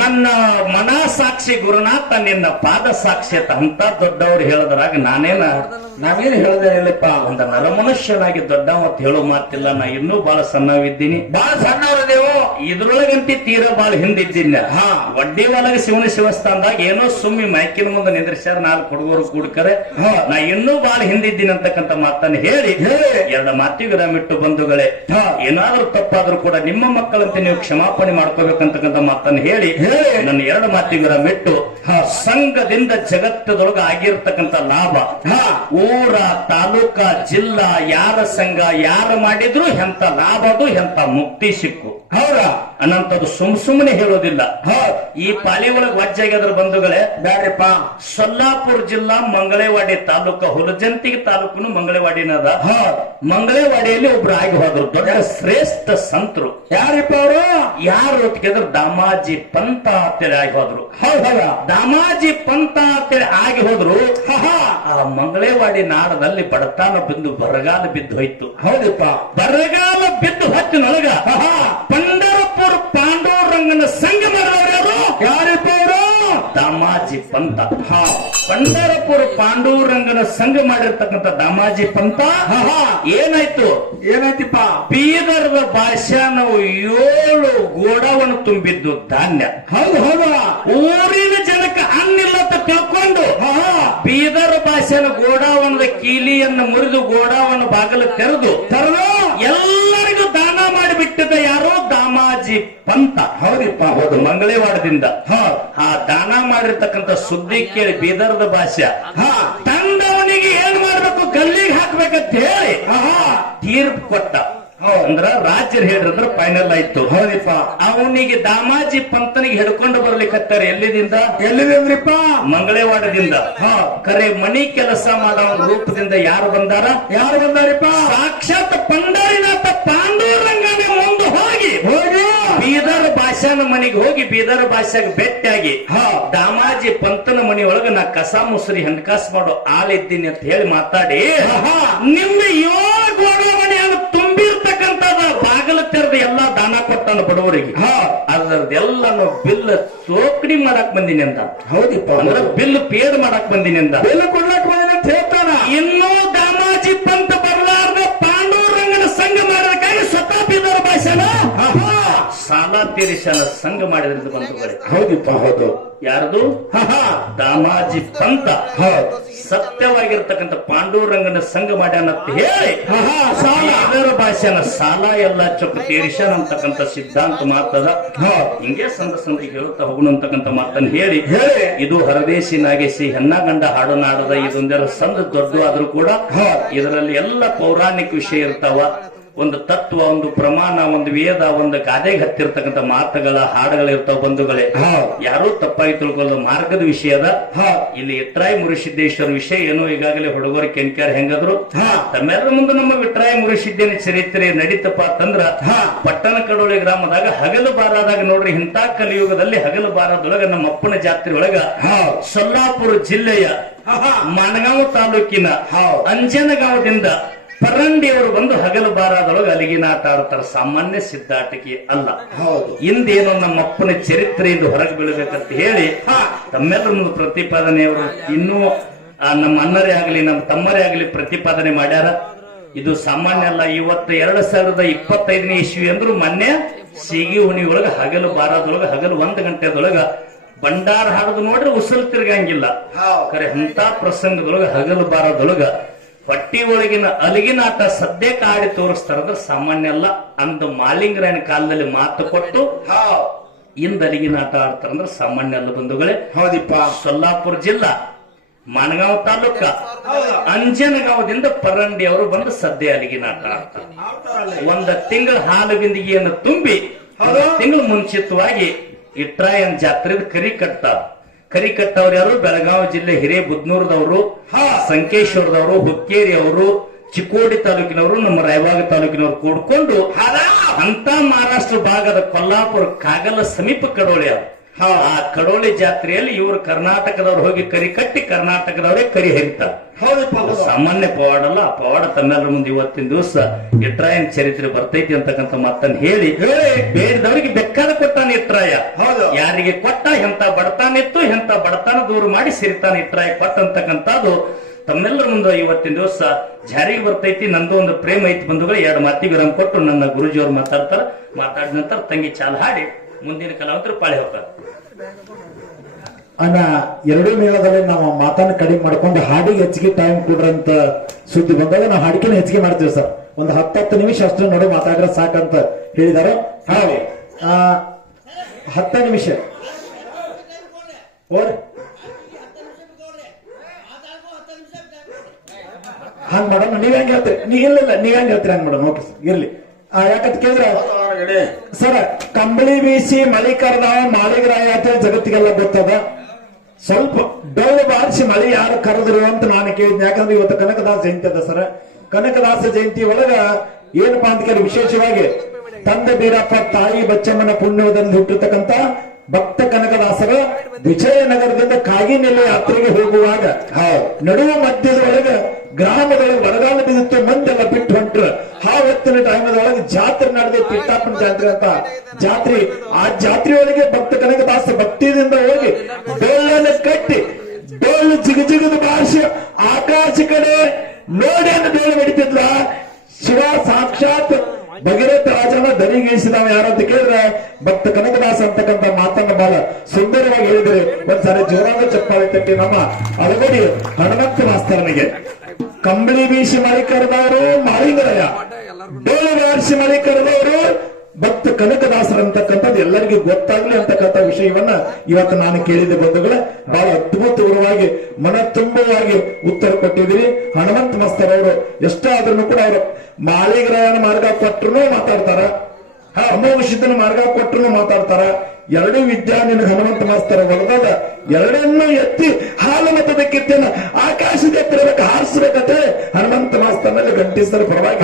ನನ್ನ ಮನಸಾಕ್ಷಿ ಗುರುನಾಥ ನಿನ್ನ ಪಾದ ಸಾಕ್ಷಿ ಅಂತ ದೊಡ್ಡವರು ಹೇಳದ್ರಾಗ ನಾವೇನು ಹೇಳದೇ ಇಲ್ಲಪ್ಪ. ಒಂದು ನರಮನುಷ್ಯನಾಗಿ ದೊಡ್ಡವ ಅಂತ ಹೇಳೋ ಮಾತಿಲ್ಲ. ನಾ ಇನ್ನೂ ಬಹಳ ಸಣ್ಣವಿದ್ದೀನಿ, ಬಹಳ ಸಣ್ಣವರದೇವು. ಇದ್ರೊಳಗಂತಿ ತೀರ ಬಹಳ ಹಿಂದಿದ್ದೀನಿ. ವಡ್ಡಿ ಒಳಗೆ ಶಿವನ ಶಿವಸ್ಥಾನದಾಗ ಏನೋ ಸುಮ್ಮಿ ಮೈಕಿನ ಮುಂದೆ ನಿಂದ್ರಿಸ್ಯಾರ 4 ಹುಡುಗರು ಕೂಡ್ಕರೆ. ನಾ ಇನ್ನೂ ಬಹಳ ಹಿಂದಿದ್ದೀನಿ ಅಂತಕ್ಕಂಥ ಮಾತನ್ನು ಹೇಳಿ 2 ಮಾತಿಗೆ ವಿರಾಮಿಟ್ಟು ಬಂಧುಗಳೇ, ಏನಾದ್ರೂ ತಪ್ಪಾದ್ರೂ ಕೂಡ ನಿಮ್ಮ ಮಕ್ಕಳಂತೆ ನೀವು ಕ್ಷಮಾಪಣೆ ಮಾಡ್ಕೋಬೇಕಂತಕ್ಕಂಥ ಮಾತನ್ನು ಹೇಳಿ ನನ್ನ 2 ಮಾತಿಗೆ ವಿರಾಮಿಟ್ಟು ಸಂಘದಿಂದ ಜಗತ್ತದೊಳಗೆ ಆಗಿರ್ತಕ್ಕಂಥ ಲಾಭ ಊರ, ತಾಲೂಕ, ಜಿಲ್ಲಾ ಯಾರ ಸಂಘ ಯಾರು ಮಾಡಿದ್ರು ಎಂತ ಲಾಭ ಅದು, ಎಂತ ಮುಕ್ತಿ ಸಿಕ್ಕು. ಹೌದಾ? ಅನ್ನಂಥದ್ದು ಸುಮ್ಮನೆ ಹೇಳೋದಿಲ್ಲ. ಈ ಪಾಲಿ ಒಳಗೆ ವಜ್ಜಾಗ್ಯದ್ರ ಬಂಧುಗಳೇ ಬ್ಯಾಡ್ರಿಪ್ಪ. ಸೊಲ್ಲಾಪುರ ಜಿಲ್ಲಾ ಮಂಗಳೇವಾಡಿ ತಾಲೂಕ ಹುಲಜಂತಿಗೆ ತಾಲೂಕು ಮಂಗಳೇವಾಡಿನದ. ಮಂಗಳೇವಾಡಿಯಲ್ಲಿ ಒಬ್ರು ಆಗಿ ಹೋದ್ರು ದೊಡ್ಡ ಶ್ರೇಷ್ಠ ಸಂತರು. ಯಾರಿಪ್ಪ ಅವರು? ಯಾರು ಹೊತ್ತಿಗೆದ್ರು ದಾಮಾಜಿ ಪಂತ ಅಂತೇಳಿ ಆಗಿ ಹೋದ್ರು. ಹೌದಲ್ಲ, ದಾಮಾಜಿ ಪಂತ ಅಂತೇಳಿ ಆಗಿ ಹೋದ್ರು. ಆ ಮಂಗಳೇವಾಡಿ ನಾಡದಲ್ಲಿ ಬಡತಾನ ಬಿದ್ದು ಬರಗಾಲ ಬಿದ್ದು ಹೋಯ್ತು. ಹೌದಪ್ಪ. ಬರಗಾಲ ಬಿದ್ದು ಹೊತ್ತಿನೊಳಗ ಪಂಡರಪುರ ಪಾಂಡುರಂಗನ ಸಂಘ ಮಾಡಿದವರು ಯಾರಿಪ್ಪ ಅವರು? ದಾಮಾಜಿ ಪಂತ. ಪಂಡರಪುರ ಪಾಂಡುರಂಗನ ಸಂಘ ಮಾಡಿರ್ತಕ್ಕಂಥ ದಾಮಾಜಿ ಪಂತ ಏನಾಯ್ತು? ಏನಾಯ್ತಿಪ್ಪ? ಬೀದರ್ದ ಭಾಷೆ ನಾವು 7 ಗೋಡವನ್ನು ತುಂಬಿದ್ದು ಧಾನ್ಯ. ಹೌದು ಹೌದು. ಊರಿನ ಜನಕ್ಕೆ ಅನ್ನಿಲ್ಲ ಅಂತ ತಿಳ್ಕೊಂಡು ಬೀದರ್ ಭಾಷೆನ ಗೋಡಾವನದ ಕೀಲಿಯನ್ನು ಮುರಿದು ಗೋಡಾವನ ಬಾಗಿಲು ತೆರೆದು ಎಲ್ಲರಿಗೂ ದಾನ ಮಾಡಿಬಿಟ್ಟಿದ್ದ ಯಾರು? ದಾಮಾಜಿ ಪಂತ. ಹೌದಿಪ್ಪ. ಹೌದು. ಮಂಗಳೇವಾಡದಿಂದ ಆ ದಾನ ಮಾಡಿರ್ತಕ್ಕಂಥ ಸುದ್ದಿ ಕೇಳಿ ಬೀದರ್ದ ಭಾಷೆ ತಂದವನಿಗೆ ಏನ್ ಮಾಡ್ಬೇಕು, ಗಲ್ಲಿಗೆ ಹಾಕ್ಬೇಕಂತ ಹೇಳಿ ತೀರ್ಪು ಕೊಟ್ಟ. ಅಂದ್ರ ರಾಜ್ಯರು ಹೇಳಿದ್ರ ಫೈನಲ್ ಆಯ್ತು. ಹೌದಿಪ್ಪ. ಅವನಿಗೆ ದಾಮಾಜಿ ಪಂತನಿಗೆ ಹಿಡ್ಕೊಂಡು ಬರ್ಲಿಕ್ಕತ್ತಾರೆ. ಎಲ್ಲಿದ್ರಿಪ್ಪ? ಮಂಗಳೇವಾಡದಿಂದ. ಕರೆ ಮನಿ ಕೆಲಸ ಮಾಡೋ ರೂಪದಿಂದ ಯಾರು ಬಂದಾರ? ಯಾರು ಬಂದಾರಿಪ್ಪ? ಸಾಕ್ಷಾತ್ ಪಂಡರಿನಾಥ ಪಾಂಡುರಂಗನೇ ಮುಂದೆ ಹೋಗಿ ಬೀದರ್ ಭಾಷಾನ ಮನೆಗೆ ಹೋಗಿ ಬೀದರ್ ಭಾಷೆಗೆ ಭೇಟಿಯಾಗಿ ದಾಮಾಜಿ ಪಂತನ ಮನಿ ಒಳಗ ನಾ ಕಸ ಮುಸ್ರಿ ಹಣಕಾಸು ಮಾಡೋ ಆಳಿದ್ದೀನಿ ಅಂತ ಹೇಳಿ ಮಾತಾಡಿ ನಿಮ್ಮ 7 ಗೋಡಾವಣೆಯನ್ನು ತುಂಬಿರ್ತಕ್ಕಂಥದ ಬಾಗಿಲು ತೆರೆದು ಎಲ್ಲಾ ದಾನ ಕೊಟ್ಟಾನ ಬಡವರಿಗೆ. ಅದರದೆಲ್ಲಾನು ಬಿಲ್ ಸೋಕಡಿ ಮಾಡಕ್ ಬಂದಿನಿ ಅಂತ. ಹೌದಿಪ್ಪ. ಅಂದ್ರೆ ಬಿಲ್ ಪೇಡ್ ಮಾಡಕ್ ಬಂದಿನಿ ಅಂತ. ಬಿಲ್ ಕೊಡ್ಲಕ್ ಬಂದಿನಿ ಅಂತ ಹೇಳ್ತಾನ. ಇನ್ನೂ ದಾಮಾಜಿ ಪಂತ ಬರಲಾರ್ದ ಪಾಂಡುರಂಗನ ಸಂಘ ಮಾಡೋದಕ್ಕಾಗಿ ಸ್ವತಃ ಬೀದರ್ ಭಾಷೆನ ಸಾಲ ತೀರಿಸನ ಸಂಘ ಮಾಡಿದ್ರಿಂದ ಬಂಧುಗಳೇ. ಹೌದಿಪ್ಪ. ಹೌದು. ಯಾರದು? ದಾಮಾಜಿ ಪಂತ ಸತ್ಯವಾಗಿರ್ತಕ್ಕಂಥ ಪಾಂಡುರಂಗನ ಸಂಘ ಮಾಡ್ಯಾನ ಅಂತ ಹೇಳಿ ಬೀದರ್ ಭಾಷೆನ ಸಾಲ ಎಲ್ಲ ಚೊಕ್ಕ ತೀರಿಸನ ಅಂತಕ್ಕಂಥ ಸಿದ್ಧಾಂತ ಮಾತದ. ಹಿಂಗೆ ಸಂದರ್ಭದಲ್ಲಿ ಹೇಳುತ್ತಾ ಹೋಗೋಣ ಅಂತಕ್ಕಂಥ ಮಾತನ್ನು ಹೇಳಿ ಇದು ಹರದೇಶಿ ನಾಗೇಶಿ ಹೆಣ್ಣಗಂಡ ಹಾಡುನಾಡದ ಇದೊಂದೆಲ್ಲ ಸಂದ ದೊಡ್ಡ ಆದ್ರೂ ಕೂಡ ಇದರಲ್ಲಿ ಎಲ್ಲ ಪೌರಾಣಿಕ ವಿಷಯ ಇರ್ತಾವ. ಒಂದು ತತ್ವ, ಒಂದು ಪ್ರಮಾಣ, ಒಂದು ವೇದ, ಒಂದು ಗಾದೆಗೆ ಹತ್ತಿರ್ತಕ್ಕಂಥ ಮಾತುಗಳ ಹಾಡುಗಳಿರ್ತಾವ ಬಂಧುಗಳೇ. ಯಾರೂ ತಪ್ಪಾಗಿ ತಿಳ್ಕೊಳ್ಳೋದು ಮಾರ್ಗದ ವಿಷಯದ. ಇಲ್ಲಿ ಇಟ್ರಾಯಿ ಮುರುಸಿದ್ದೇಶ್ವರ ವಿಷಯ ಏನೋ ಈಗಾಗಲೇ ಹುಡುಗರು ಕೆಂಕ್ಯಾರ ಹೆಂಗದ್ರು. ತಮ್ಮೆಲ್ಲರ ಮುಂದೆ ನಮ್ಮ ವಿಟ್ರಾಯಿ ಮುರುಸಿದ್ದೇನೆ ಚರಿತ್ರೆ ನಡೀತಪ್ಪ ಅಂತಂದ್ರ ಪಟ್ಟಣ ಕಡೋಳಿ ಗ್ರಾಮದಾಗ ಹಗಲು ಬಾರಾದಾಗ ನೋಡ್ರಿ, ಇಂಥ ಕಲಿಯುಗದಲ್ಲಿ ಹಗಲು ಬಾರದೊಳಗ ನಮ್ಮ ಅಪ್ಪನ ಜಾತ್ರೆ ಒಳಗ ಸೊಲ್ಲಾಪುರ ಜಿಲ್ಲೆಯ ಮಾನಗಾಂವ ತಾಲೂಕಿನ ಅಂಜನಗಾಂವದಿಂದ ಪರಂಡಿಯವರು ಬಂದು ಹಗಲು ಬಾರದೊಳಗೆ ಅಲ್ಲಿಗಿನ ಆಟ ಆಡ್ತಾರ. ಸಾಮಾನ್ಯ ಸಿದ್ಧಾಟಕಿ ಅಲ್ಲ. ಇಂದೇನೋ ನಮ್ಮ ಅಪ್ಪನ ಚರಿತ್ರೆಯಿಂದ ಹೊರಗೆ ಬೀಳಬೇಕಂತ ಹೇಳಿ ತಮ್ಮೆಲ್ಲರ ಮುಂದೆ ಪ್ರತಿಪಾದನೆಯವರು ಇನ್ನೂ ನಮ್ಮ ಅಣ್ಣರೇ ಆಗಲಿ ನಮ್ಮ ತಮ್ಮರೇ ಆಗಲಿ ಪ್ರತಿಪಾದನೆ ಮಾಡ್ಯಾರ. ಇದು ಸಾಮಾನ್ಯ ಅಲ್ಲ. ಇವತ್ತು 2025ನೇ ಇಸ್ವಿ ಅಂದ್ರು ಮೊನ್ನೆ ಸೀಗಿ ಹುಣಿ ಒಳಗ ಹಗಲು ಬಾರದೊಳಗ ಹಗಲು 1 ಗಂಟೆದೊಳಗ ಬಂಡಾರ ಹಾಡುದು ನೋಡ್ರಿ ಉಸಲ್ ತಿರ್ಗಂಗಿಲ್ಲ. ಖರೆ ಅಂತ ಪ್ರಸಂಗದೊಳಗ ಹಗಲು ಬಾರದೊಳಗ ಪಟ್ಟಿ ಒಳಗಿನ ಅಲಗಿನಾಟ ಸದ್ಯಕ್ಕೆ ಆಡಿ ತೋರಿಸ್ತಾರಂದ್ರೆ ಸಾಮಾನ್ಯ ಅಲ್ಲ. ಅಂದ ಮಾಲಿಂಗರಾಯನ ಕಾಲದಲ್ಲಿ ಮಾತು ಕೊಟ್ಟು ಇಂದ ಅಲಗಿನಾಟ ಆಡ್ತಾರಂದ್ರೆ ಸಾಮಾನ್ಯ ಅಲ್ಲ ಬಂಧುಗಳೇ. ಹೌದಿಪ್ಪ. ಸೊಲ್ಲಾಪುರ ಜಿಲ್ಲಾ ಮಾನಗಾಂವ ತಾಲೂಕ ಅಂಜನಗಾಂವದಿಂದ ಪರಂಡಿ ಅವರು ಬಂದು ಸದ್ಯ ಅಲಗಿನಾಟ ಆಡ್ತಾರೆ. 1 ತಿಂಗಳ ಹಾಲು ಬಿಂದಿಗೆಯನ್ನು ತುಂಬಿ ತಿಂಗಳು ಮುಂಚಿತವಾಗಿ ಇಟ್ರಾಯನ್ ಜಾತ್ರೆದ ಕರಿ ಕಟ್ತಾರ. ಕರಿ ಕಟ್ಟವ್ರು ಯಾರು? ಬೆಳಗಾವಿ ಜಿಲ್ಲೆ ಹಿರೇಬುದ್ನೂರದವರು, ಸಂಕೇಶ್ವರದವರು, ಹುಕ್ಕೇರಿ ಅವರು, ಚಿಕ್ಕೋಡಿ ತಾಲೂಕಿನವರು, ನಮ್ಮ ರಾಯಬಾಗ ತಾಲೂಕಿನವರು ಕೂಡ್ಕೊಂಡು ಅಂತ ಮಹಾರಾಷ್ಟ್ರ ಭಾಗದ ಕೊಲ್ಲಾಪುರ ಕಾಗಲ ಸಮೀಪ ಕಡೋಳಿ ಅವರು. ಆ ಕಡೋಳಿ ಜಾತ್ರೆಯಲ್ಲಿ ಇವರು ಕರ್ನಾಟಕದವ್ರು ಹೋಗಿ ಕರಿ ಕಟ್ಟಿ ಕರ್ನಾಟಕದವರೇ ಕರಿ ಹರಿತಾರೆ. ಸಾಮಾನ್ಯ ಪವಾಡ ಅಲ್ಲ. ಆ ಪವಾಡ ತಮ್ಮೆಲ್ಲರ ಮುಂದೆ ಇವತ್ತಿನ ದಿವಸ ಇಟ್ರಾಯನ್ ಚರಿತ್ರೆ ಬರ್ತೈತಿ ಅಂತಕ್ಕಂಥ ಮಾತನ್ನು ಹೇಳಿ ಬೇರೆದವರಿಗೆ ಬೇಕಾದ ಕೊಟ್ಟಾನ ಇಟ್ರಾಯ. ಯಾರಿಗೆ ಕೊಟ್ಟ ಎಂತ ಬಡತಾನಿತ್ತು ಎಂತ ಬಡತಾನ ದೂರ ಮಾಡಿ ಸಿರಿತಾನ ಇಟ್ರಾಯ ಕೊಟ್ಟಂತಕ್ಕಂಥದ್ದು ತಮ್ಮೆಲ್ಲರ ಮುಂದೆ ಇವತ್ತಿನ ದಿವಸ ಜಾರಿಗೆ ಬರ್ತೈತಿ. ನಂದು ಒಂದು ಪ್ರೇಮ ಐತಿ ಬಂಧುಗಳು. 2 ಮಾತಿಗೆ ವಿರಾಮ ಕೊಟ್ಟು ನನ್ನ ಗುರುಜಿಯವರು ಮಾತಾಡ್ತಾರ. ಮಾತಾಡಿದ ನಂತರ ತಂಗಿ ಚಾಲ ಹಾಡಿ ಮುಂದಿನ ಕಲಾವಂತರು ಪಾಳಿ ಹೋಗ್ತಾರೆ. ಅಣ್ಣ 2 ಮೇಳದಲ್ಲಿ ನಾವು ಮಾತನ್ನ ಕಡಿಮೆ ಮಾಡ್ಕೊಂಡು ಹಾಡಿಗೆ ಹೆಚ್ಚಿಗೆ ಟೈಮ್ ಕೊಡ್ರಂತ ಸುದ್ದಿ ಬಂದಾಗ ನಾವು ಹಾಡಿಕೆನ ಹೆಚ್ಚಿಗೆ ಮಾಡ್ತೀವಿ ಸರ್. ಒಂದು 10 ನಿಮಿಷ ಅಷ್ಟು ನೋಡಿ ಮಾತಾಡ್ರೆ ಸಾಕಂತ ಹೇಳಿದಾರೆ. 10 ನಿಮಿಷ ಹಂಗ್ ಮಾಡೋಣ. ನೀವ್ ಹೆಂಗ್ ಹೇಳ್ತೀರಿ? ನೀವ್ ಇಲ್ಲ ನೀವ್ ಹೆಂಗ್ ಹೇಳ್ತೀರಿ ಹಂಗ್ ಮಾಡೋಣ. ಓಕೆ ಸರ್, ಇರ್ಲಿ. ಯಾಕಂತ ಕೇಳಿದ್ರೆ ಸರ್ ಕಂಬಳಿ ಬೀಸಿ ಮಳಿ ಕರೆದಾವ ಮಾಳಿಗರಾಯ ಅಂತ ಜಗತ್ತಿಗೆಲ್ಲ ಗೊತ್ತದ. ಸ್ವಲ್ಪ ಡೌಲ್ ಬಾರಿಸಿ ಮಳಿ ಯಾರು ಕರೆದ್ರು ಅಂತ ನಾನು ಕೇಳಿದ್ನಿ. ಯಾಕಂದ್ರೆ ಇವತ್ತು ಕನಕದಾಸ ಜಯಂತಿ ಅದ ಸರ್. ಕನಕದಾಸ ಜಯಂತಿ ಒಳಗ ಏನಪ್ಪಾ ಅಂತ ಕೇಳಿ ವಿಶೇಷವಾಗಿ ತಂದೆ ಬೀರಪ್ಪ ತಾಯಿ ಬಚ್ಚಮ್ಮನ ಪುಣ್ಯದಲ್ಲಿ ಹುಟ್ಟಿರ್ತಕ್ಕಂತ ಭಕ್ತ ಕನಕದಾಸರ ವಿಜಯನಗರದಿಂದ ಕಾಗಿನೆಲೆ ಯಾತ್ರೆಗೆ ಹೋಗುವಾಗ ನಡುವ ಮಧ್ಯದೊಳಗೆ ಗ್ರಾಮದೊಳಗೆ ಬರಗಾಲ ಬಿದ್ದಿತ್ತು, ಮಂದೆಲ್ಲ ಬಿಟ್ಟು ಹೊಂಟ್ರ. ಹೊತ್ತಿನ ಟೈಮದೊಳಗೆ ಜಾತ್ರೆ ನಡೆದ ಪಿಟ್ಟಾಪನ ಜಾತ್ರೆ ಅಂತ ಜಾತ್ರೆ. ಆ ಜಾತ್ರೆಯೊಳಗೆ ಭಕ್ತ ಕನಕದಾಸ ಭಕ್ತಿಯಿಂದ ಹೋಗಿ ಡೊಳ್ಳನ್ನು ಕಟ್ಟಿ ಡೊಳ್ಳು ಜಿಗಜಿಗದ ಭಾಷೆ ಆಕಾಶ ಕಡೆ ನೋಡೇನು ಡೊಳ್ಳು ಹೊಡಿತಿದ್ಲ. ಶಿವ ಸಾಕ್ಷಾತ್ ಭಗೀರಥ ರಾಜನ ದರಿಗೇರಿಸಿದವ ಯಾರು ಅಂತ ಕೇಳಿದ್ರೆ ಭಕ್ತ ಕನಕದಾಸ ಅಂತಕ್ಕಂಥ ಮಾತನ್ನ ಬಹಳ ಸುಂದರವಾಗಿ ಹೇಳಿದ್ರೆ ಒಂದ್ಸಾರಿ ಜೋರಾದ ಚಪ್ಪಾಳೆ ತಟ್ಟಿ ನಮ್ಮ ಅಳಗಡಿ ಹನುಮಂತ ಮಾಸ್ತರನಿಗೆ. ಕಂಬಳಿ ಬೀಸಿ ಮಳಿ ಕರೆದವರು ಮಾಳಿಂಗರಾಯ, ಡೋಲು ಬಾರಿಸಿ ಮಳಿ ಕರೆದವರು ಭಕ್ತ ಕನಕದಾಸರ ಅಂತಕ್ಕಂಥದ್ದು ಎಲ್ಲರಿಗೂ ಗೊತ್ತಾಗ್ಲಿ ಅಂತಕ್ಕಂಥ ವಿಷಯವನ್ನ ಇವತ್ತು ನಾನು ಕೇಳಿದ ಬಂಧುಗಳೇ ಬಹಳ ಅದ್ಭುತವಾಗಿ ಮನ ತುಂಬವಾಗಿ ಉತ್ತರ ಕೊಟ್ಟಿದ್ದೀರಿ. ಹನುಮಂತ ಮಾಸ್ತರ್ ಅವರು ಎಷ್ಟಾದ್ರೂ ಕೂಡ ಅವರು ಮಾಳಿಗರಾಯನ ಮಾರ್ಗ ಕೊಟ್ಟರು ಮಾತಾಡ್ತಾರ, ಅಮೋಘ ಸಿದ್ಧನ ಮಾರ್ಗ ಕೊಟ್ಟರು ಮಾತಾಡ್ತಾರ. ಎರಡೂ ವಿದ್ಯಾ ನಿನ್ನ ಹನುಮಂತ ಮಾಸ್ತರ ಹೊರದಾದ ಎರಡನ್ನೂ ಎತ್ತಿ ಹಾಲು ಮತದ ಕಿತ್ತೇನ ಆಕಾಶದ ಎತ್ತಿರಬೇಕು ಹಾರಿಸಬೇಕಂತೆ ಹನುಮಂತ ಮಾಸ್ತರ್ನಲ್ಲಿ ಗಂಟಿ ಸರ್ ಪರವಾಗಿ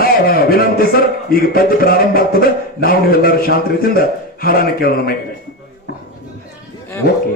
ವಿನಂತಿ ಸರ್. ಈಗ ಪದ್ಯ ಪ್ರಾರಂಭ ಆಗ್ತದೆ. ನಾವು ನೀವೆಲ್ಲರೂ ಶಾಂತ ರೀತಿಯಿಂದ ಹಾಡನ್ನು ಕೇಳೋಣ. ಮೈಗೆ ಓಕೆ